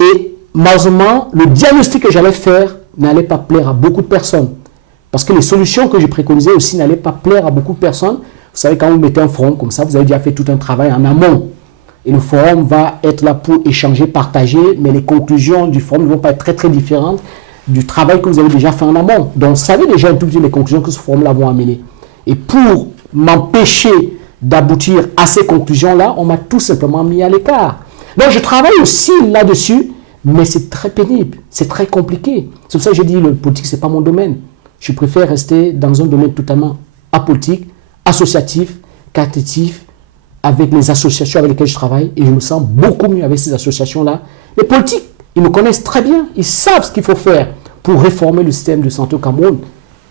Et malheureusement, le diagnostic que j'allais faire n'allait pas plaire à beaucoup de personnes. Parce que les solutions que je préconisais aussi n'allaient pas plaire à beaucoup de personnes. Vous savez, quand vous mettez un forum comme ça, vous avez déjà fait tout un travail en amont. Et le forum va être là pour échanger, partager, mais les conclusions du forum ne vont pas être très très différentes du travail que vous avez déjà fait en amont. Donc, vous savez déjà un tout petit peu les conclusions que ce forum-là va amener. Et pour m'empêcher d'aboutir à ces conclusions-là, on m'a tout simplement mis à l'écart. Donc, je travaille aussi là-dessus, mais c'est très pénible, c'est très compliqué. C'est pour ça que j'ai dit, le politique, ce n'est pas mon domaine. Je préfère rester dans un domaine totalement apolitique, associatif, caritatif, avec les associations avec lesquelles je travaille, et je me sens beaucoup mieux avec ces associations-là. Les politiques, ils me connaissent très bien, ils savent ce qu'il faut faire pour réformer le système de santé au Cameroun.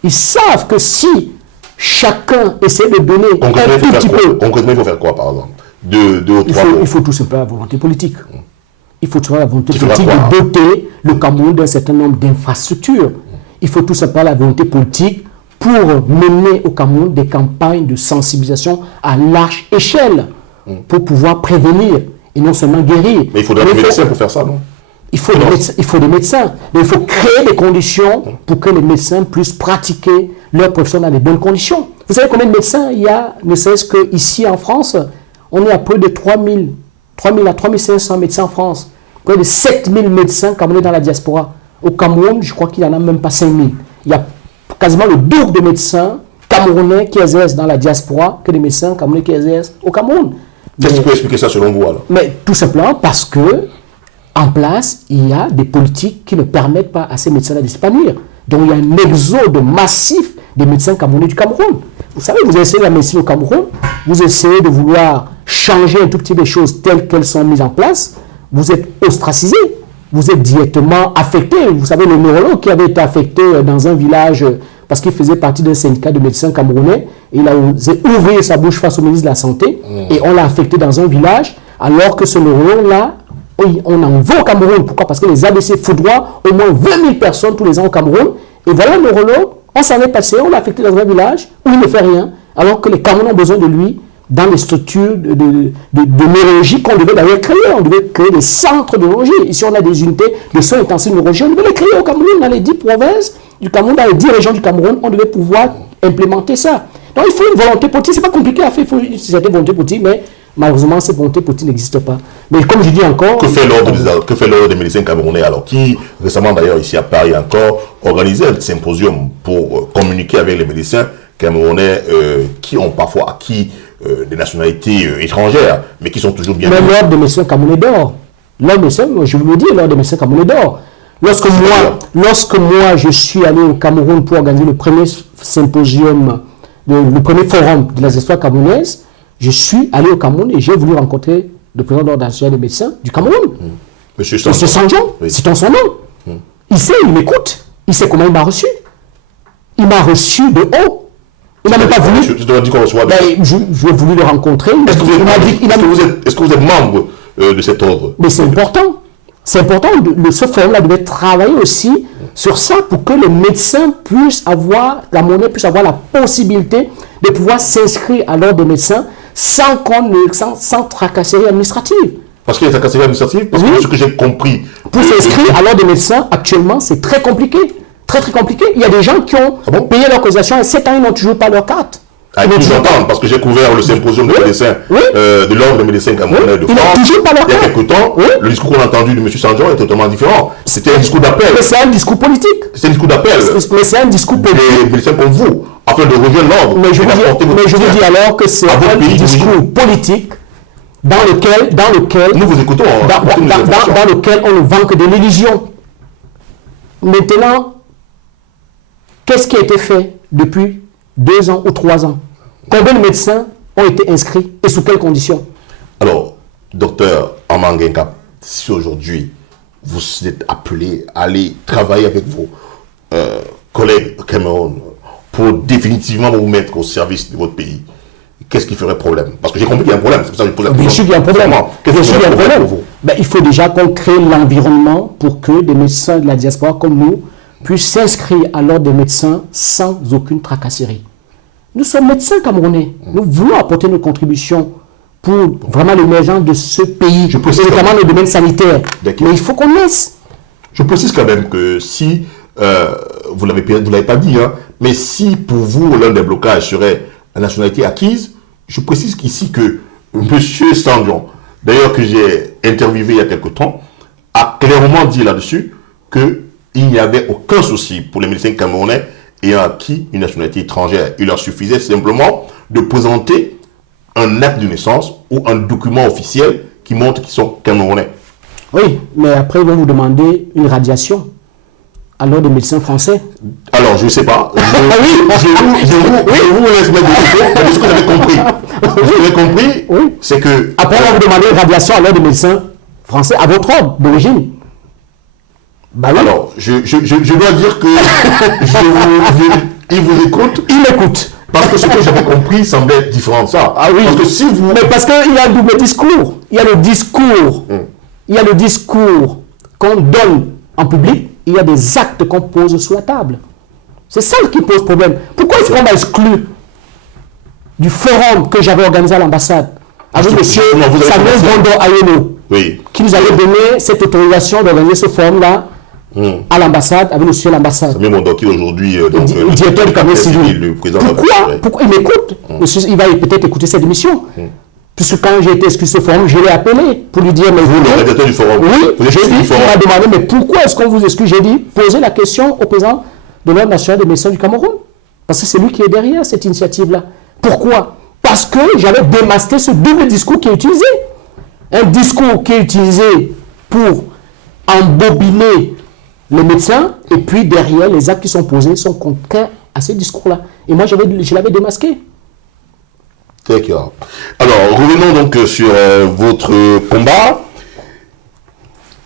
Ils savent que si chacun essaie de donner un tout petit peu... Concrètement, il faut faire quoi, par exemple? Il faut tout simplement la volonté politique. Il faut toujours la volonté politique de doter le Cameroun d'un certain nombre d'infrastructures. Il faut tout simplement la volonté politique pour mener au Cameroun des campagnes de sensibilisation à large échelle pour pouvoir prévenir et non seulement guérir. Mais il faudrait des médecins pour faire ça, non? Il faut des médecins. Mais il faut créer des conditions pour que les médecins puissent pratiquer leur profession dans de bonnes conditions. Vous savez combien de médecins il y a, ne serait-ce qu'ici en France, on est à près de 3000 à 3500 médecins en France. Près de 7000 médecins camerounais dans la diaspora. Au Cameroun, je crois qu'il n'y en a même pas 5000. Il y a quasiment le double de médecins camerounais qui exercent dans la diaspora que des médecins camerounais qui exercent au Cameroun. Qu'est-ce qui peut expliquer ça selon vous alors? Mais tout simplement parce que en place, il y a des politiques qui ne permettent pas à ces médecins-là de s'épanouir. Donc il y a un exode massif des médecins camerounais du Cameroun. Vous savez, vous essayez la médecine au Cameroun, vous essayez de vouloir changer un tout petit peu les choses telles qu'elles sont mises en place, vous êtes ostracisé, vous êtes directement affecté. Vous savez, le neurologue qui avait été affecté dans un village parce qu'il faisait partie d'un syndicat de médecins camerounais, et il a osé ouvrir sa bouche face au ministre de la Santé, et on l'a affecté dans un village, alors que ce neurologue-là, on en veut au Cameroun. Pourquoi? Parce que les ABC foudroient au moins 20 000 personnes tous les ans au Cameroun, et voilà le neurologue, on s'en est passé, on l'a affecté dans un village où il ne fait rien, alors que les Camerounais ont besoin de lui dans les structures de neurologie qu'on devait d'ailleurs créer. On devait créer des centres de neurologie. Ici, on a des unités de soins intensifs de neurologie. On devait les créer au Cameroun, dans les 10 provinces du Cameroun, dans les 10 régions du Cameroun. On devait pouvoir implémenter ça. Donc, il faut une volonté politique. Ce n'est pas compliqué à faire. Il faut une certaine volonté politique, mais malheureusement, cette volonté politique n'existe pas. Mais comme je dis encore... Que fait l'ordre des médecins camerounais alors? Qui, récemment d'ailleurs, ici à Paris encore, organisait un symposium pour communiquer avec les médecins camerounais qui ont parfois acquis des nationalités étrangères, mais qui sont toujours bien... Mais l'ordre des médecins camerounais d'or. L'ordre des médecins, je vous le dis, l'ordre des médecins camerounais d'or. Lorsque moi, je suis allé au Cameroun pour organiser le premier symposium, le premier forum de les histoires camerounaises, je suis allé au Cameroun et j'ai voulu rencontrer le président de l'ordre national des médecins du Cameroun. Monsieur Sanjon, oui. C'est son nom. Il sait, il m'écoute. Il sait comment il m'a reçu. Il m'a reçu de haut. Il n'a même pas voulu. J'ai voulu le rencontrer. Est-ce que vous êtes membre de cet ordre? Mais c'est important. C'est important. Ce forum-là devait travailler aussi sur ça pour que les médecins puissent avoir, la monnaie puisse avoir la possibilité de pouvoir s'inscrire à l'ordre des médecins sans tracasserie administrative. Parce qu'il y a tracasserie administrative? Parce que ce que j'ai compris. Pour s'inscrire à l'ordre des médecins, actuellement, c'est très compliqué. Très compliqué. Il y a des gens qui ont payé leur cotisation et 7 ans, ils n'ont toujours pas leur carte. Ah, ils j'entends, parce que j'ai couvert le symposium des médecins, de l'ordre des médecins camerounais de France. Il y a quelques temps, le discours qu'on a entendu de M. Sanjon est totalement différent. C'était un discours d'appel. Mais c'est un discours politique. C'est un discours d'appel. Mais c'est un discours politique. Des médecins comme vous, afin de rejoindre l'ordre. Mais je vous dis alors que c'est un discours politique dans lequel nous vous écoutons. Dans lequel on ne vend que de l'illusion. Maintenant, qu'est-ce qui a été fait depuis 2 ans ou 3 ans? Combien de médecins ont été inscrits et sous quelles conditions? Alors, docteur Amangenka, si aujourd'hui vous êtes appelé à aller travailler avec vos collègues au Cameroun pour définitivement vous mettre au service de votre pays, qu'est-ce qui ferait problème? Parce que j'ai compris qu'il y a un problème, c'est pour ça que je pose la question. Bien sûr qu'il y a un problème. Qu'est-ce qu'il y a un problème pour vous? Il faut déjà qu'on crée l'environnement pour que des médecins de la diaspora comme nous puissent s'inscrire à l'ordre des médecins sans aucune tracasserie. Nous sommes médecins camerounais. Nous voulons apporter nos contributions pour vraiment l'émergence de ce pays, notamment le domaine sanitaire. Mais il faut qu'on laisse. Je précise quand même que si, vous ne l'avez pas dit, hein, mais si pour vous l'un des blocages serait la nationalité acquise, je précise qu'ici que M. Sanjon, d'ailleurs que j'ai interviewé il y a quelque temps, a clairement dit là-dessus qu'il n'y avait aucun souci pour les médecins camerounais ayant acquis une nationalité étrangère. Il leur suffisait simplement de présenter un acte de naissance ou un document officiel qui montre qu'ils sont camerounais. Oui, mais après ils vont vous demander une radiation à l'ordre des médecins français. Alors, Alors, je ne sais pas. Je vous laisse mettre des questions, mais ce que j'avais compris. Ce que j'avais compris, Oui. c'est que... Après, on va vous demander une radiation à l'ordre des médecins français à votre ordre d'origine. Bah oui. Alors, je dois dire que il vous écoute. Il écoute. Parce que ce que j'avais compris semblait être différent de ça. Ah oui. Parce que si vous... Mais parce qu'il y a un double discours. Il y a le discours. Il y a le discours qu'on donne en public. Il y a des actes qu'on pose sur la table. C'est ça qui pose problème. Pourquoi est-ce qu'on m'a exclu du forum que j'avais organisé à l'ambassade avec M. Samuel Bondo Ayeno, qui nous avait donné cette autorisation d'organiser ce forum-là à l'ambassade, avec le chef de l'ambassade. Samuel Bondo qui aujourd'hui le directeur du cabinet civil. Pourquoi il m'écoute? Il va peut-être écouter cette émission. Puisque quand j'ai été exclu de ce forum, je l'ai appelé pour lui dire... Mais vous, le rédacteur du forum. Oui, il m'a demandé, mais pourquoi est-ce qu'on vous exclut? J'ai dit, posez la question au président de l'Ordre national des médecins du Cameroun. Parce que c'est lui qui est derrière cette initiative-là. Pourquoi? Parce que j'avais démasqué ce double discours qui est utilisé. Un discours qui est utilisé pour embobiner les médecins, et puis derrière, les actes qui sont posés sont contraires à ce discours-là. Et moi, je l'avais démasqué. D'accord. Alors, revenons donc sur votre combat.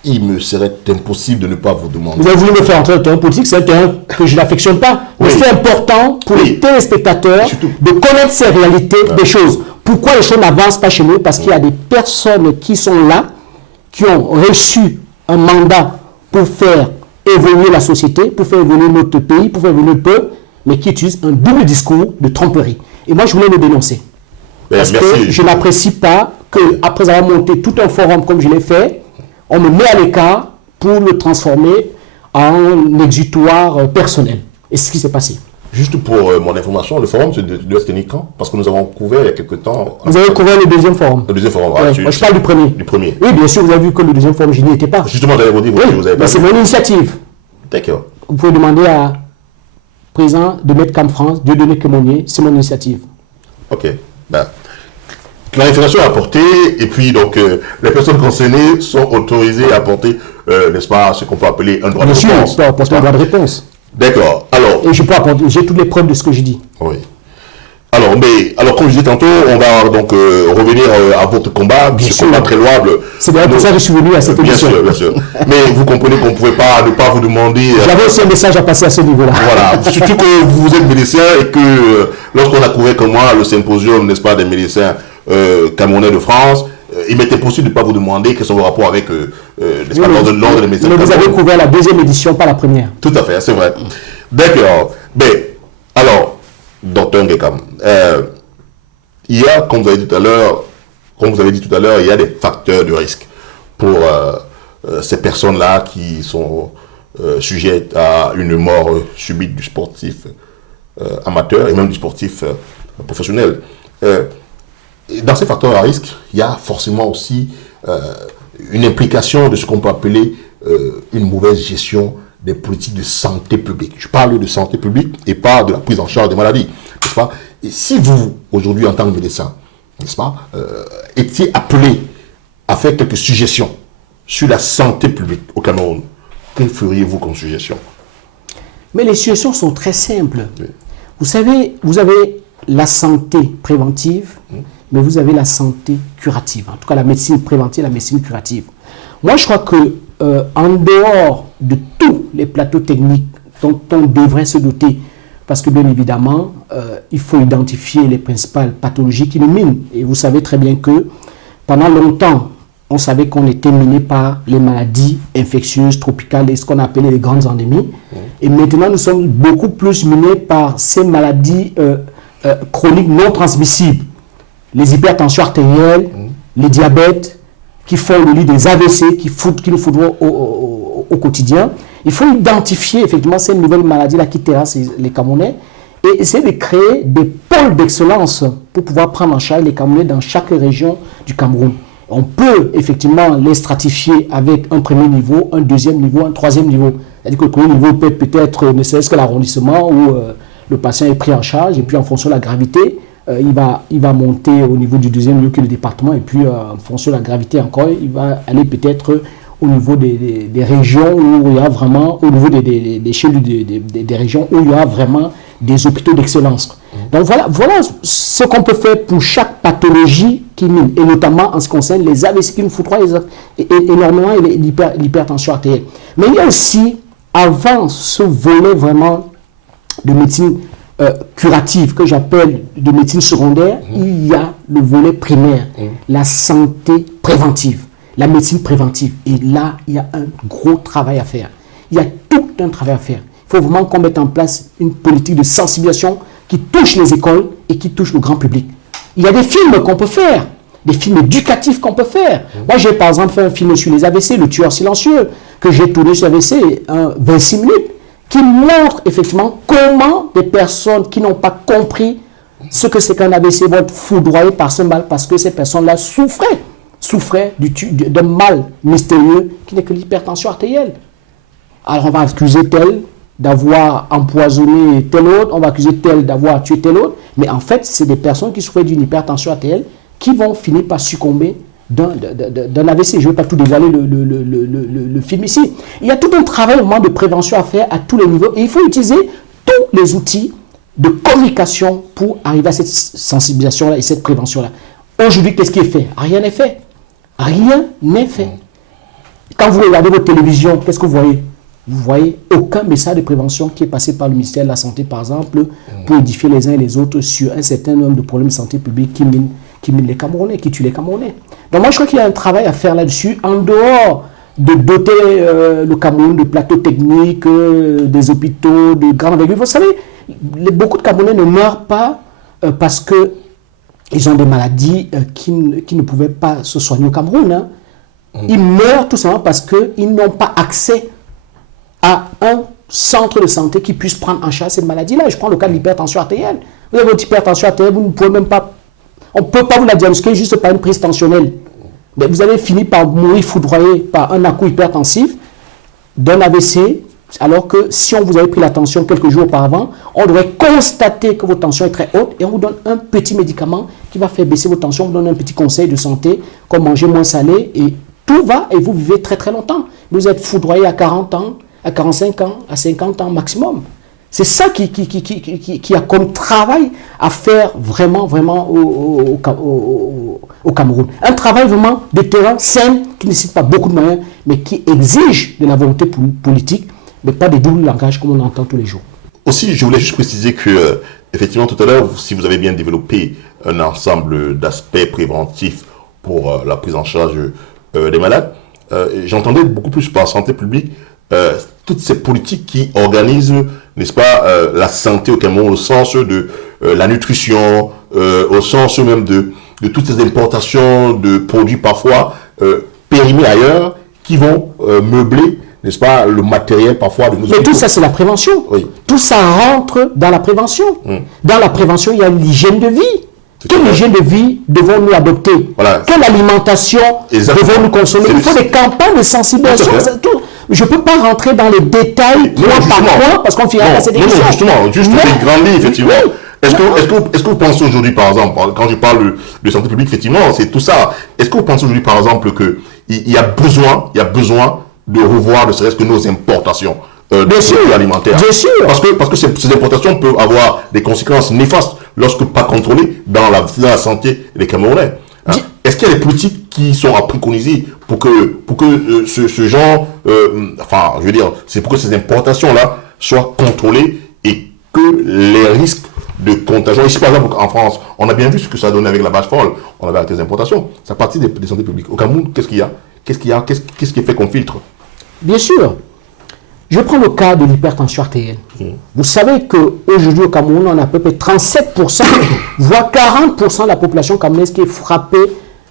Il me serait impossible de ne pas vous demander. Vous avez voulu me faire entrer dans le terrain politique, c'est un terrain que je n'affectionne pas. Mais c'est important pour les téléspectateurs de connaître ces réalités des choses. Pourquoi les choses n'avancent pas chez nous? Parce qu'il y a des personnes qui sont là, qui ont reçu un mandat pour faire évoluer la société, pour faire évoluer notre pays, pour faire évoluer le peuple, mais qui utilisent un double discours de tromperie. Et moi, je voulais le dénoncer. Parce que je n'apprécie pas qu'après avoir monté tout un forum comme je l'ai fait, on me met à l'écart pour le transformer en exutoire personnel. Et c'est ce qui s'est passé. Juste pour mon information, le forum doit se tenir quand? Parce que nous avons couvert il y a quelques temps... Vous avez couvert le deuxième forum. Le deuxième forum, moi, je parle du premier. Du premier. Oui, bien sûr, vous avez vu que le deuxième forum, je n'y étais pas. Justement, j'allais vous dire, vous avez pas... C'est mon initiative. D'accord. Vous pouvez demander à président de Mettre Cam France, Dieudonné Kemonnier, c'est mon initiative. Ok. Ben, clarification à apporter, et puis donc les personnes concernées sont autorisées à apporter, n'est-ce pas, ce qu'on peut appeler un droit de réponse. Bien sûr, apporter un droit de réponse. D'accord. Alors. Et je peux apporter, j'ai toutes les preuves de ce que je dis. Oui. Alors, comme je disais tantôt, on va donc revenir à votre combat, ce combat très louable. C'est d'ailleurs pour ça que je suis venu à cette émission. Bien sûr. Mais vous comprenez qu'on ne pouvait pas ne pas vous demander... J'avais aussi un message à passer à ce niveau-là. Voilà, surtout que vous êtes médecin et que lorsqu'on a couvert comme moi le symposium, n'est-ce pas, des médecins camerounais de France, il m'était possible de ne pas vous demander quels sont vos rapports avec l'ordre des médecins. Mais vous avez couvert la deuxième édition, pas la première. Tout à fait, c'est vrai. D'accord. Mais, alors... Docteur Ngekam, il y a, comme vous avez dit tout à l'heure, il y a des facteurs de risque pour ces personnes-là qui sont sujettes à une mort subite du sportif amateur et même du sportif professionnel. Dans ces facteurs à risque, il y a forcément aussi une implication de ce qu'on peut appeler une mauvaise gestion des politiques de santé publique. Je parle de santé publique et pas de la prise en charge des maladies, n'est-ce pas? Et si vous, aujourd'hui, en tant que médecin, n'est-ce pas, étiez appelé à faire quelques suggestions sur la santé publique au Cameroun, que feriez-vous comme suggestion? Mais les suggestions sont très simples. Oui. Vous savez, vous avez la santé préventive, mais vous avez la santé curative. En tout cas, la médecine préventive et la médecine curative. Moi, je crois que en dehors de tous les plateaux techniques dont on devrait se doter, parce que bien évidemment, il faut identifier les principales pathologies qui nous minent. Et vous savez très bien que pendant longtemps, on savait qu'on était miné par les maladies infectieuses, tropicales, et ce qu'on appelait les grandes endémies. Et maintenant, nous sommes beaucoup plus minés par ces maladies chroniques non transmissibles. Les hypertensions artérielles, les diabètes, qui font le lit des AVC, qui nous foutront au quotidien. Il faut identifier effectivement ces nouvelles maladies-là qui terrassent les Camerounais et essayer de créer des pôles d'excellence pour pouvoir prendre en charge les Camerounais dans chaque région du Cameroun. On peut effectivement les stratifier avec un premier niveau, un deuxième niveau, un troisième niveau. C'est-à-dire que le premier niveau peut peut-être ne serait-ce que l'arrondissement où le patient est pris en charge et puis en fonction de la gravité, il va monter au niveau du deuxième lieu que le département et puis en fonction de la gravité encore, il va aller peut-être au niveau des régions où il y a vraiment, au niveau des régions où il y a vraiment des hôpitaux d'excellence. Donc voilà ce qu'on peut faire pour chaque pathologie qui mine, et notamment en ce qui concerne les AVC qui nous foudroient énormément et l'hypertension artérielle. Mais il y a aussi, avant ce volet vraiment de médecine curative, que j'appelle de médecine secondaire, il y a le volet primaire, la santé préventive, la médecine préventive. Et là, il y a un gros travail à faire. Il y a tout un travail à faire. Il faut vraiment qu'on mette en place une politique de sensibilisation qui touche les écoles et qui touche le grand public. Il y a des films qu'on peut faire, des films éducatifs qu'on peut faire. Moi, j'ai par exemple fait un film sur les AVC, Le tueur silencieux, que j'ai tourné sur AVC, 26 minutes, qui montre effectivement comment des personnes qui n'ont pas compris ce que c'est qu'un AVC vont être foudroyées par ce mal, parce que ces personnes-là souffraient d'un mal mystérieux qui n'est que l'hypertension artérielle. Alors on va accuser tel d'avoir empoisonné tel autre, on va accuser tel d'avoir tué tel autre, mais en fait, c'est des personnes qui souffrent d'une hypertension artérielle qui vont finir par succomber d'un AVC. Je ne vais pas tout dévoiler le film ici. Il y a tout un travail de prévention à faire à tous les niveaux, et il faut utiliser tous les outils de communication pour arriver à cette sensibilisation-là et cette prévention-là. Aujourd'hui, qu'est-ce qui est fait? Rien n'est fait. Rien n'est fait. Quand vous regardez votre télévision, qu'est-ce que vous voyez? Vous voyez aucun message de prévention qui est passé par le ministère de la Santé, par exemple, pour édifier les uns et les autres sur un certain nombre de problèmes de santé publique qui minent les Camerounais, qui tuent les Camerounais. Donc moi, je crois qu'il y a un travail à faire là-dessus, en dehors de doter le Cameroun de plateaux techniques, des hôpitaux, de grandes envergure. Vous savez, beaucoup de Camerounais ne meurent pas parce qu'ils ont des maladies qui ne pouvaient pas se soigner au Cameroun. Hein. Ils meurent tout simplement parce qu'ils n'ont pas accès à un centre de santé qui puisse prendre en charge cette maladie-là. Je prends le cas de l'hypertension artérielle. Vous avez votre hypertension artérielle, vous ne pouvez même pas... On ne peut pas vous la diagnostiquer juste par une prise tensionnelle. Mais vous allez finir par mourir foudroyé par un à-coup hypertensif d'un AVC, alors que si on vous avait pris la tension quelques jours auparavant, on devrait constater que votre tension est très haute et on vous donne un petit médicament qui va faire baisser votre tension, on vous donne un petit conseil de santé, comme manger moins salé, et tout va et vous vivez très très longtemps. Vous êtes foudroyé à 40 ans, à 45 ans, à 50 ans maximum. C'est ça qui a comme travail à faire vraiment au Cameroun. Un travail vraiment de terrain sain, qui ne nécessite pas beaucoup de moyens, mais qui exige de la volonté politique, mais pas des doubles langages comme on entend tous les jours. Aussi, je voulais juste préciser que, effectivement, tout à l'heure, si vous avez bien développé un ensemble d'aspects préventifs pour la prise en charge des malades, j'entendais beaucoup plus par santé publique toutes ces politiques qui organisent, n'est-ce pas, la santé au Cameroun au sens de la nutrition, au sens même de toutes ces importations de produits parfois périmés ailleurs qui vont meubler, n'est-ce pas, le matériel parfois de nos hôpitaux. Mais tout ça, c'est la prévention. Oui. Tout ça rentre dans la prévention. Dans la prévention, il y a l'hygiène de vie. Quelle hygiène de vie devons-nous adopter? Voilà. Quelle alimentation devons-nous consommer? Il faut des campagnes de sensibilisation. Je ne peux pas rentrer dans les détails point par point parce qu'on finira cette émission. Non, justement, juste des grandes lignes, effectivement. Oui. Est-ce que vous pensez aujourd'hui, par exemple, quand je parle de santé publique, effectivement, c'est tout ça. Est-ce que vous pensez aujourd'hui, par exemple, qu'il y a besoin de revoir ne serait-ce que nos importations de produits alimentaires? Bien sûr. Parce que ces importations peuvent avoir des conséquences néfastes lorsque pas contrôlées dans la santé des Camerounais. Hein? Est-ce qu'il y a des politiques qui sont à préconiser pour que ce genre, enfin, je veux dire, c'est pour que ces importations-là soient contrôlées et que les risques de contagion, ici par exemple en France, on a bien vu ce que ça a donné avec la vache folle, on avait arrêté les importations, ça partit des santé publiques. Au Cameroun, qu'est-ce qu'il y a? Qu'est-ce qui fait qu'on filtre? Bien sûr. Je prends le cas de l'hypertension artérielle. Vous savez qu'aujourd'hui au Cameroun, on a à peu près 37%, voire 40% de la population camerounaise qui est frappée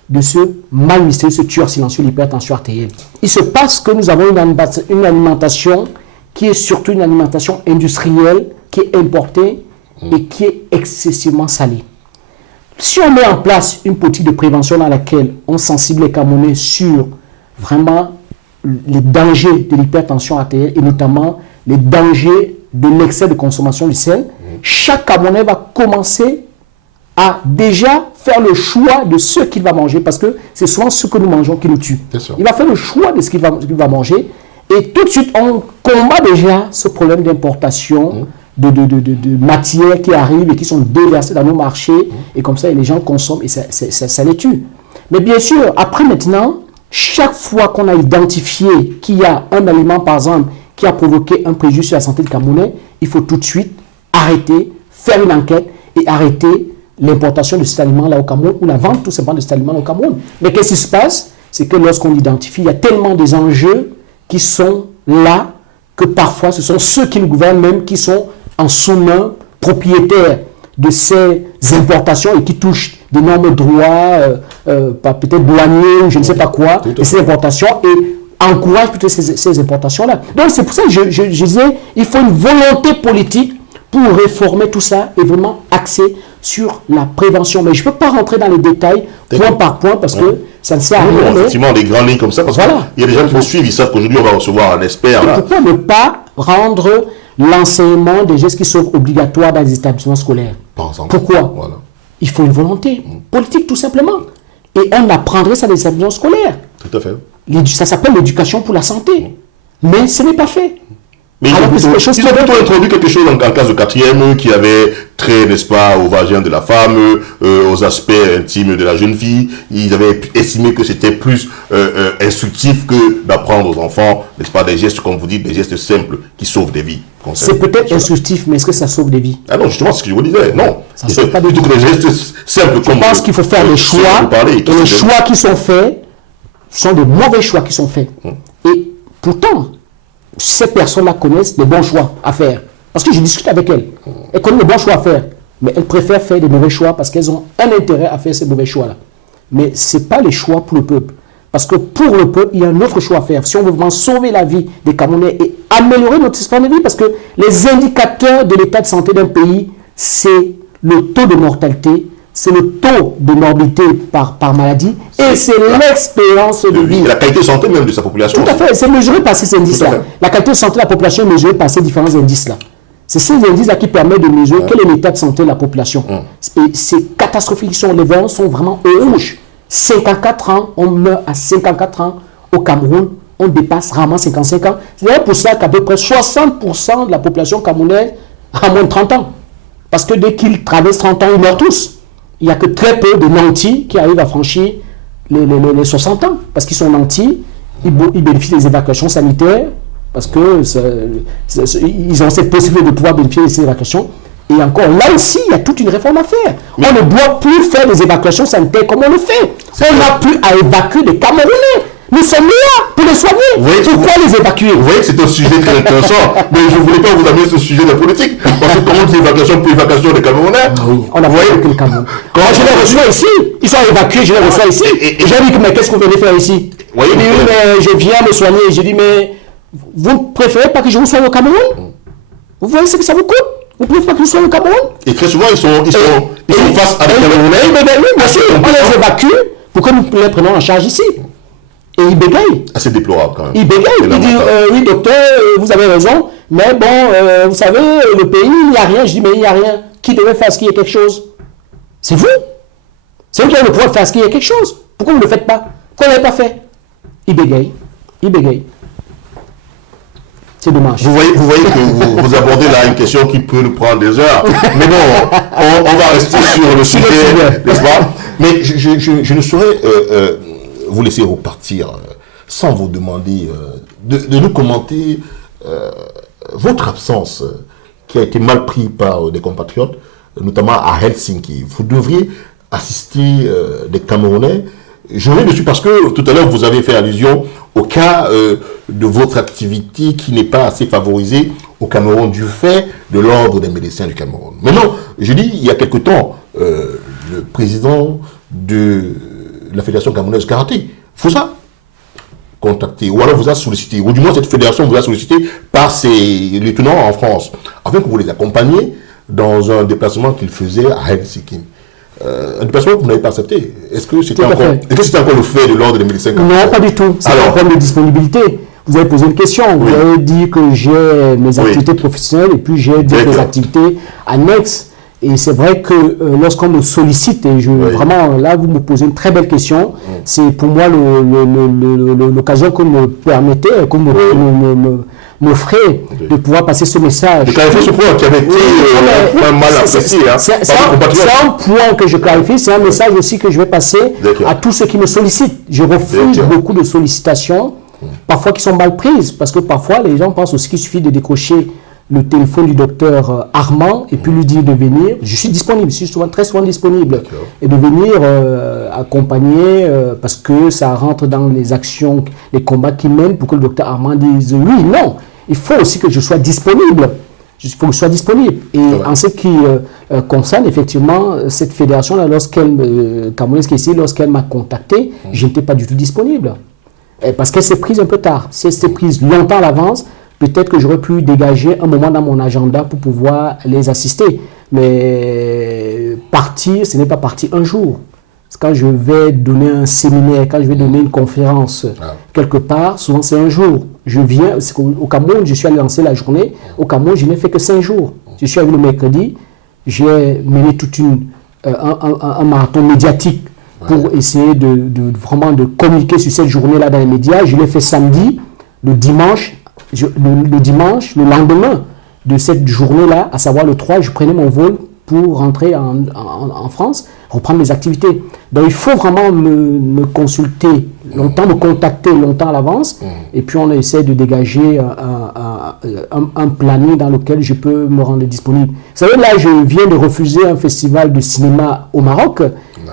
de ce mal mystérieux, ce tueur silencieux, l'hypertension artérielle. Il se passe que nous avons une alimentation qui est surtout une alimentation industrielle, qui est importée et qui est excessivement salée. Si on met en place une politique de prévention dans laquelle on sensibilise les Camerounais sur vraiment les dangers de l'hypertension artérielle et notamment les dangers de l'excès de consommation du sel, chaque Camerounais va commencer à déjà faire le choix de ce qu'il va manger, parce que c'est souvent ce que nous mangeons qui nous tue. Il va faire le choix de ce qu'il va manger, et tout de suite, on combat déjà ce problème d'importation de matières qui arrivent et qui sont déversées dans nos marchés, et comme ça, les gens consomment, et ça les tue. Mais bien sûr, après maintenant, chaque fois qu'on a identifié qu'il y a un aliment, par exemple, qui a provoqué un préjudice sur la santé du Camerounais, il faut tout de suite arrêter, faire une enquête et arrêter l'importation de cet aliment-là au Cameroun ou la vente tout simplement de cet aliment au Cameroun. Mais qu'est-ce qui se passe? C'est que lorsqu'on identifie, il y a tellement des enjeux qui sont là que parfois ce sont ceux qui nous gouvernent même qui sont en sous-main propriétaires de ces importations et qui touchent d'énormes droits, peut-être douaniers ou je ne sais pas quoi, de ces importations et encouragent plutôt ces importations-là. Donc c'est pour ça que je disais, il faut une volonté politique pour réformer tout ça et vraiment axer sur la prévention. Mais je ne peux pas rentrer dans les détails point par point parce que ça ne sert à rien. Effectivement, des grandes lignes comme ça, parce qu'il y a des gens qui nous suivent, ils savent qu'aujourd'hui on va recevoir un expert. Pourquoi ne pas rendre l'enseignement des gestes qui sont obligatoires dans les établissements scolaires? Par exemple. Pourquoi? Il faut une volonté politique tout simplement. Et on apprendrait ça dans les établissements scolaires. Tout à fait. Ça s'appelle l'éducation pour la santé. Mais ce n'est pas fait. Mais ils ont plutôt introduit quelque chose en classe de 4e qui avait trait, n'est-ce pas, au vagin de la femme, aux aspects intimes de la jeune fille. Ils avaient estimé que c'était plus instructif que d'apprendre aux enfants, n'est-ce pas, des gestes, comme vous dites, des gestes simples qui sauvent des vies. C'est peut-être instructif, mais est-ce que ça sauve des vies? Ah non, justement, c'est ce que je vous disais. Non. Ça sauve pas des vies. Plutôt que des gestes simples. Je pense qu'il faut faire des choix. Et les choix qui sont faits sont de mauvais choix qui sont faits. Et pourtant, ces personnes-là connaissent les bons choix à faire. Parce que je discute avec elles. Elles connaissent les bons choix à faire. Mais elles préfèrent faire des mauvais choix parce qu'elles ont un intérêt à faire ces mauvais choix-là. Mais ce n'est pas les choix pour le peuple. Parce que pour le peuple, il y a un autre choix à faire. Si on veut vraiment sauver la vie des Camerounais et améliorer notre système de vie, parce que les indicateurs de l'état de santé d'un pays, c'est le taux de mortalité, c'est le taux de morbidité par maladie et c'est l'expérience de vie. La qualité de santé même de sa population. Tout à fait, c'est mesuré par ces indices-là. La qualité de santé de la population est mesurée par ces différents indices-là. C'est ces indices-là qui permettent de mesurer quel est l'état de santé de la population. Et c'est catastrophique. Les valeurs sont vraiment au rouge. 54 ans, on meurt à 54 ans. Au Cameroun, on dépasse rarement 55 ans. C'est d'ailleurs pour ça qu'à peu près 60% de la population camerounaise a moins de 30 ans. Parce que dès qu'ils traversent 30 ans, ils meurent tous. Il n'y a que très peu de nantis qui arrivent à franchir les 60 ans. Parce qu'ils sont nantis, ils bénéficient des évacuations sanitaires, parce qu'ils ont cette possibilité de pouvoir bénéficier de ces évacuations. Et encore, là aussi, il y a toute une réforme à faire. Mais on ne doit plus faire des évacuations sanitaires comme on le fait. On n'a plus à évacuer des Camerounais. Nous sommes là pour les soigner. Pourquoi les évacuer? Vous voyez que c'est un sujet très intéressant, mais je ne voulais pas vous amener ce sujet de politique. Parce que comment on dit évacuation pour évacuation des Camerounais? Oui, on a voyé que le Cameroun. Quand je les reçois ici, ils sont évacués, je les reçois ici. Et j'ai dit, mais qu'est-ce que vous venez faire ici? Il dit, mais je viens me soigner. J'ai dit, mais vous ne préférez pas que je vous soigne au Cameroun? Vous voyez ce que ça vous coûte? Vous ne préférez pas que je soigne au Cameroun? Et très souvent, ils sont face à des Camerounais. Oui, bien sûr, on les évacue pour que nous les prenions en charge ici. Et il bégaye. Assez déplorable quand même. Il bégaye. Il dit, oui docteur, vous avez raison, mais bon, vous savez, le pays, il n'y a rien. Je dis, mais il n'y a rien. Qui devait faire ce qu'il y ait quelque chose? C'est vous. C'est vous qui avez le pouvoir de faire ce qu'il y ait quelque chose. Pourquoi vous ne le faites pas? Pourquoi vous ne l'avez pas fait? Il bégaye. Il bégaye. C'est dommage. Vous voyez que vous abordez là une question qui peut nous prendre des heures. Mais bon, on va rester sur le sujet, n'est-ce pas? Mais je ne saurais vous laisser repartir sans vous demander de nous commenter votre absence qui a été mal prise par des compatriotes, notamment à Helsinki. Vous devriez assister des Camerounais. Je reviens dessus parce que tout à l'heure vous avez fait allusion au cas de votre activité qui n'est pas assez favorisée au Cameroun du fait de l'ordre des médecins du Cameroun. Maintenant, je dis, il y a quelque temps, le président de la Fédération camerounaise karaté vous a contacté, ou alors vous a sollicité, ou du moins cette fédération vous a sollicité par ses lieutenants en France, afin que vous les accompagniez dans un déplacement qu'il faisait à Helsinki. Un déplacement que vous n'avez pas accepté. Est-ce que c'était encore le fait de l'ordre des médecins camerounais? Non, pas du tout. C'est un problème de disponibilité. Vous avez posé une question. Vous avez dit que j'ai mes activités professionnelles et puis j'ai des activités annexes. Et c'est vrai que lorsqu'on me sollicite, et vraiment, là, vous me posez une très belle question, c'est pour moi l'occasion que me permettait, que m'offrait de pouvoir passer ce message. De clarifier ce point qui avait été un point mal apprécié. C'est un point que je clarifie, c'est un message aussi que je vais passer à tous ceux qui me sollicitent. Je refuse beaucoup de sollicitations, parfois qui sont mal prises, parce que parfois les gens pensent aussi qu'il suffit de décrocher le téléphone du docteur Armand et puis lui dire de venir. Je suis disponible, je suis très souvent disponible. Et de venir accompagner parce que ça rentre dans les actions, les combats qu'il mène pour que le docteur Armand dise oui, non. Il faut aussi que je sois disponible. Il faut que je sois disponible. Et en ce qui concerne effectivement cette fédération-là, Camerounaise qui est ici, lorsqu'elle m'a contacté, je n'étais pas du tout disponible. Parce qu'elle s'est prise un peu tard. Si elle s'est prise longtemps à l'avance, peut-être que j'aurais pu dégager un moment dans mon agenda pour pouvoir les assister. Mais partir, ce n'est pas partir un jour. Quand je vais donner un séminaire, quand je vais donner une conférence quelque part, souvent c'est un jour. Je viens, au Cameroun, je suis allé lancer la journée. Au Cameroun, je n'ai fait que 5 jours. Je suis arrivé le mercredi, j'ai mené un marathon médiatique pour essayer vraiment de communiquer sur cette journée-là dans les médias. Je l'ai fait samedi, le dimanche, le lendemain de cette journée-là, à savoir le 3, je prenais mon vol pour rentrer en France, reprendre mes activités. Donc il faut vraiment me consulter longtemps, me contacter longtemps à l'avance, et puis on essaie de dégager un planning dans lequel je peux me rendre disponible. Vous savez, là, je viens de refuser un festival de cinéma au Maroc.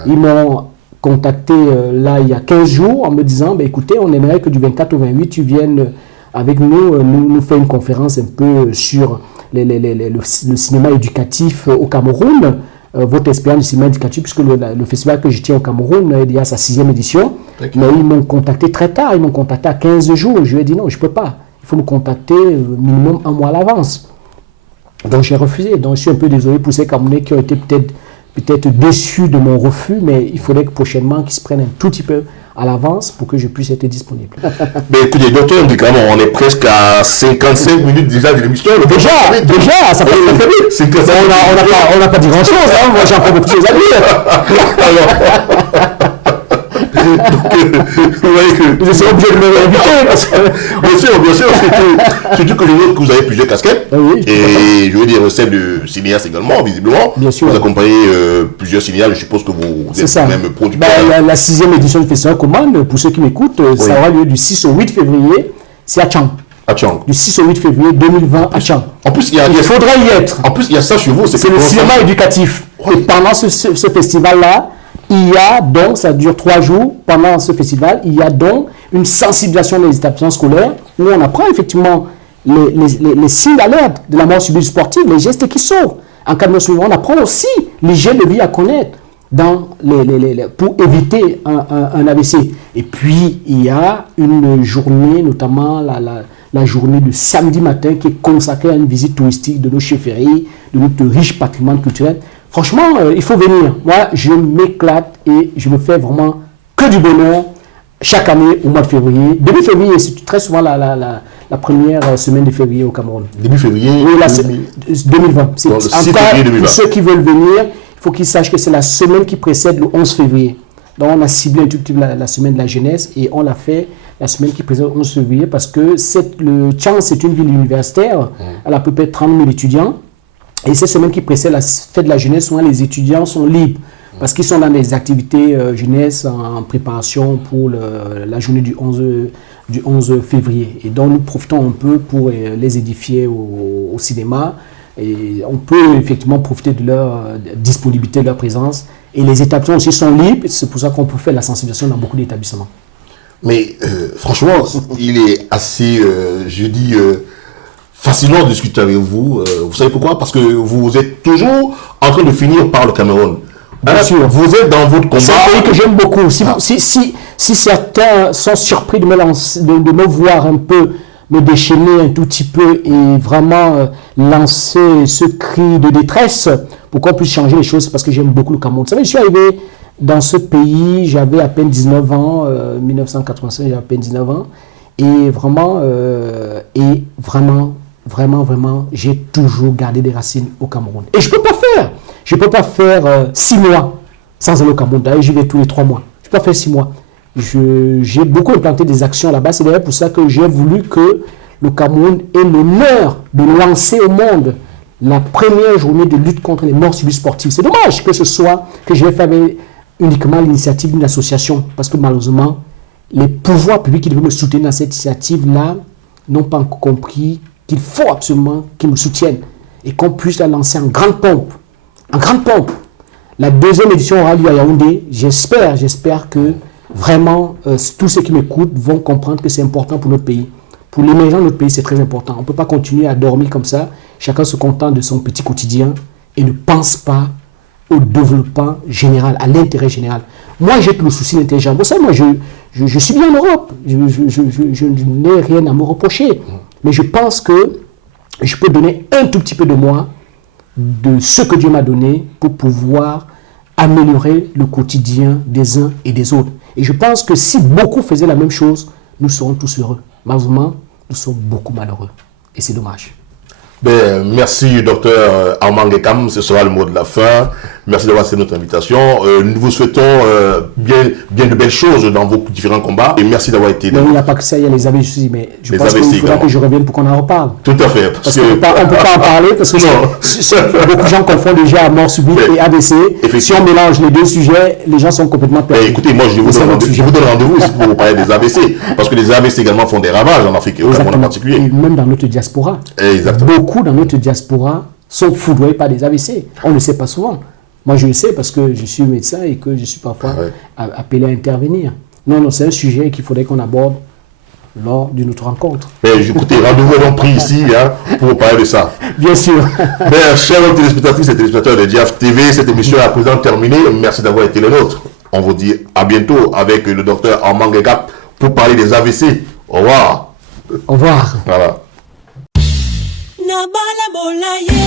Ils m'ont contacté là il y a 15 jours en me disant, écoutez, on aimerait que du 24 au 28, tu viennes avec nous faire une conférence un peu sur le cinéma éducatif au Cameroun, votre expérience du cinéma éducatif, puisque le festival que je tiens au Cameroun, il y a sa 6e édition. Mais ils m'ont contacté très tard, ils m'ont contacté à 15 jours. Je lui ai dit non, je ne peux pas. Il faut me contacter minimum un mois à l'avance. Donc j'ai refusé. Donc je suis un peu désolé pour ces Camerounais qui ont été peut-être déçus de mon refus, mais il faudrait que prochainement qu'ils se prennent un tout petit peu à l'avance pour que je puisse être disponible. Mais écoutez, docteur, on est presque à 55 minutes déjà de l'émission. Déjà, ça passe très vite. On n'a pas dit grand-chose, hein. Moi j'en prends beaucoup de amis. Vous voyez que je serai obligé de me réinviter parce que... Bien sûr, surtout que je vois que vous avez plusieurs casquettes. Oui. Et je veux dire, celle de cinéaste également, visiblement. Bien sûr. Vous accompagnez plusieurs cinéastes, je suppose que vous êtes même producteur. La 6e édition du Festival Commande, pour ceux qui m'écoutent, ça aura lieu du 6 au 8 février, c'est à Tchang. Du 6 au 8 février 2020 à Tchang. En plus, il faudrait y être. En plus, il y a ça chez vous. C'est le cinéma éducatif. Et pendant ce festival-là, il y a donc, ça dure 3 jours, pendant ce festival, il y a donc une sensibilisation des établissements scolaires où on apprend effectivement les signes d'alerte de la mort subite sportive, les gestes qui sauvent. En cas de mort subite, on apprend aussi l'hygiène de vie à connaître pour éviter un AVC. Et puis, il y a une journée, notamment la journée de samedi matin, qui est consacrée à une visite touristique de nos chefferies, de notre riche patrimoine culturel. Franchement, il faut venir. Moi, je m'éclate et je me fais vraiment que du bonheur chaque année au mois de février. Début février, c'est très souvent la première semaine de février au Cameroun. Début février 2020. C'est encore pour ceux qui veulent venir, il faut qu'ils sachent que c'est la semaine qui précède le 11 février. Donc, on a ciblé un tout petit peu la semaine de la jeunesse et on l'a fait la semaine qui précède le 11 février parce que le Tchang, c'est une ville universitaire. Elle a à peu près 30 000 étudiants. Et cette semaine qui précède la fête de la jeunesse, souvent les étudiants sont libres parce qu'ils sont dans des activités jeunesse en préparation pour la journée du 11 février. Et donc nous profitons un peu pour les édifier au cinéma. Et on peut effectivement profiter de leur disponibilité, de leur présence. Et les établissements aussi sont libres. C'est pour ça qu'on peut faire la sensibilisation dans beaucoup d'établissements. Mais franchement, il est assez, fascinant de discuter avec vous. Vous savez pourquoi? Parce que vous êtes toujours en train de finir par le Cameroun. Bien sûr. Vous êtes dans votre combat. C'est un pays que j'aime beaucoup. Si certains sont surpris de me voir un peu, me déchaîner un tout petit peu et vraiment lancer ce cri de détresse pour qu'on puisse changer les choses, c'est parce que j'aime beaucoup le Cameroun. Vous savez, je suis arrivé dans ce pays, j'avais à peine 19 ans, 1985, j'avais à peine 19 ans, et vraiment vraiment, vraiment, j'ai toujours gardé des racines au Cameroun. Et je ne peux pas faire 6 mois sans aller au Cameroun. D'ailleurs, j'y vais tous les 3 mois. Je ne peux pas faire 6 mois. J'ai beaucoup implanté des actions là-bas. C'est d'ailleurs pour ça que j'ai voulu que le Cameroun ait l'honneur de lancer au monde la première journée de lutte contre les morts subies sportives. C'est dommage que je l'ai fait avec uniquement l'initiative d'une association, parce que malheureusement, les pouvoirs publics qui devaient me soutenir dans cette initiative-là n'ont pas encore compris qu'il faut absolument qu'ils me soutiennent et qu'on puisse la lancer en grande pompe. En grande pompe. La deuxième édition aura lieu à Yaoundé. J'espère que vraiment tous ceux qui m'écoutent vont comprendre que c'est important pour notre pays. Pour l'émergence de notre pays, c'est très important. On ne peut pas continuer à dormir comme ça. Chacun se contente de son petit quotidien et ne pense pas au développement général, à l'intérêt général. Moi, j'ai tout le souci de l'intérêt général. Pour ça, moi, je suis bien en Europe. Je n'ai rien à me reprocher. Mais je pense que je peux donner un tout petit peu de moi, de ce que Dieu m'a donné, pour pouvoir améliorer le quotidien des uns et des autres. Et je pense que si beaucoup faisaient la même chose, nous serons tous heureux. Malheureusement, nous sommes beaucoup malheureux. Et c'est dommage. Ben, merci, docteur Armand Gekam. Ce sera le mot de la fin. Merci d'avoir accepté notre invitation. Nous vous souhaitons bien de belles choses dans vos différents combats. Et merci d'avoir été là. Mais il n'y a pas que ça, il y a les AVC. Mais je pense qu'il faudra que je revienne pour qu'on en reparle. Tout à fait. Parce qu'on ne peut pas en parler, parce que beaucoup de gens confondent déjà mort subite et AVC. Si on mélange les deux sujets, les gens sont complètement perdus. Écoutez, moi, je vous donne rendez-vous ici pour vous parler des AVC. Parce que les AVC également font des ravages en Afrique, au Cameroun en particulier. Et même dans notre diaspora. Exactement. Beaucoup dans notre diaspora sont foudroyés par des AVC. On ne le sait pas souvent. Moi, je le sais parce que je suis médecin et que je suis parfois appelé à intervenir. Non, c'est un sujet qu'il faudrait qu'on aborde lors d'une autre rencontre. Mais écoutez, rendez-vous donc pris ici pour parler de ça. Bien sûr. Chers téléspectatrices et téléspectateurs de Diaf TV, cette émission est à présent terminée. Merci d'avoir été le nôtre. On vous dit à bientôt avec le docteur Armand Gekam pour parler des AVC. Au revoir. Au revoir. Voilà. Na bala bola ye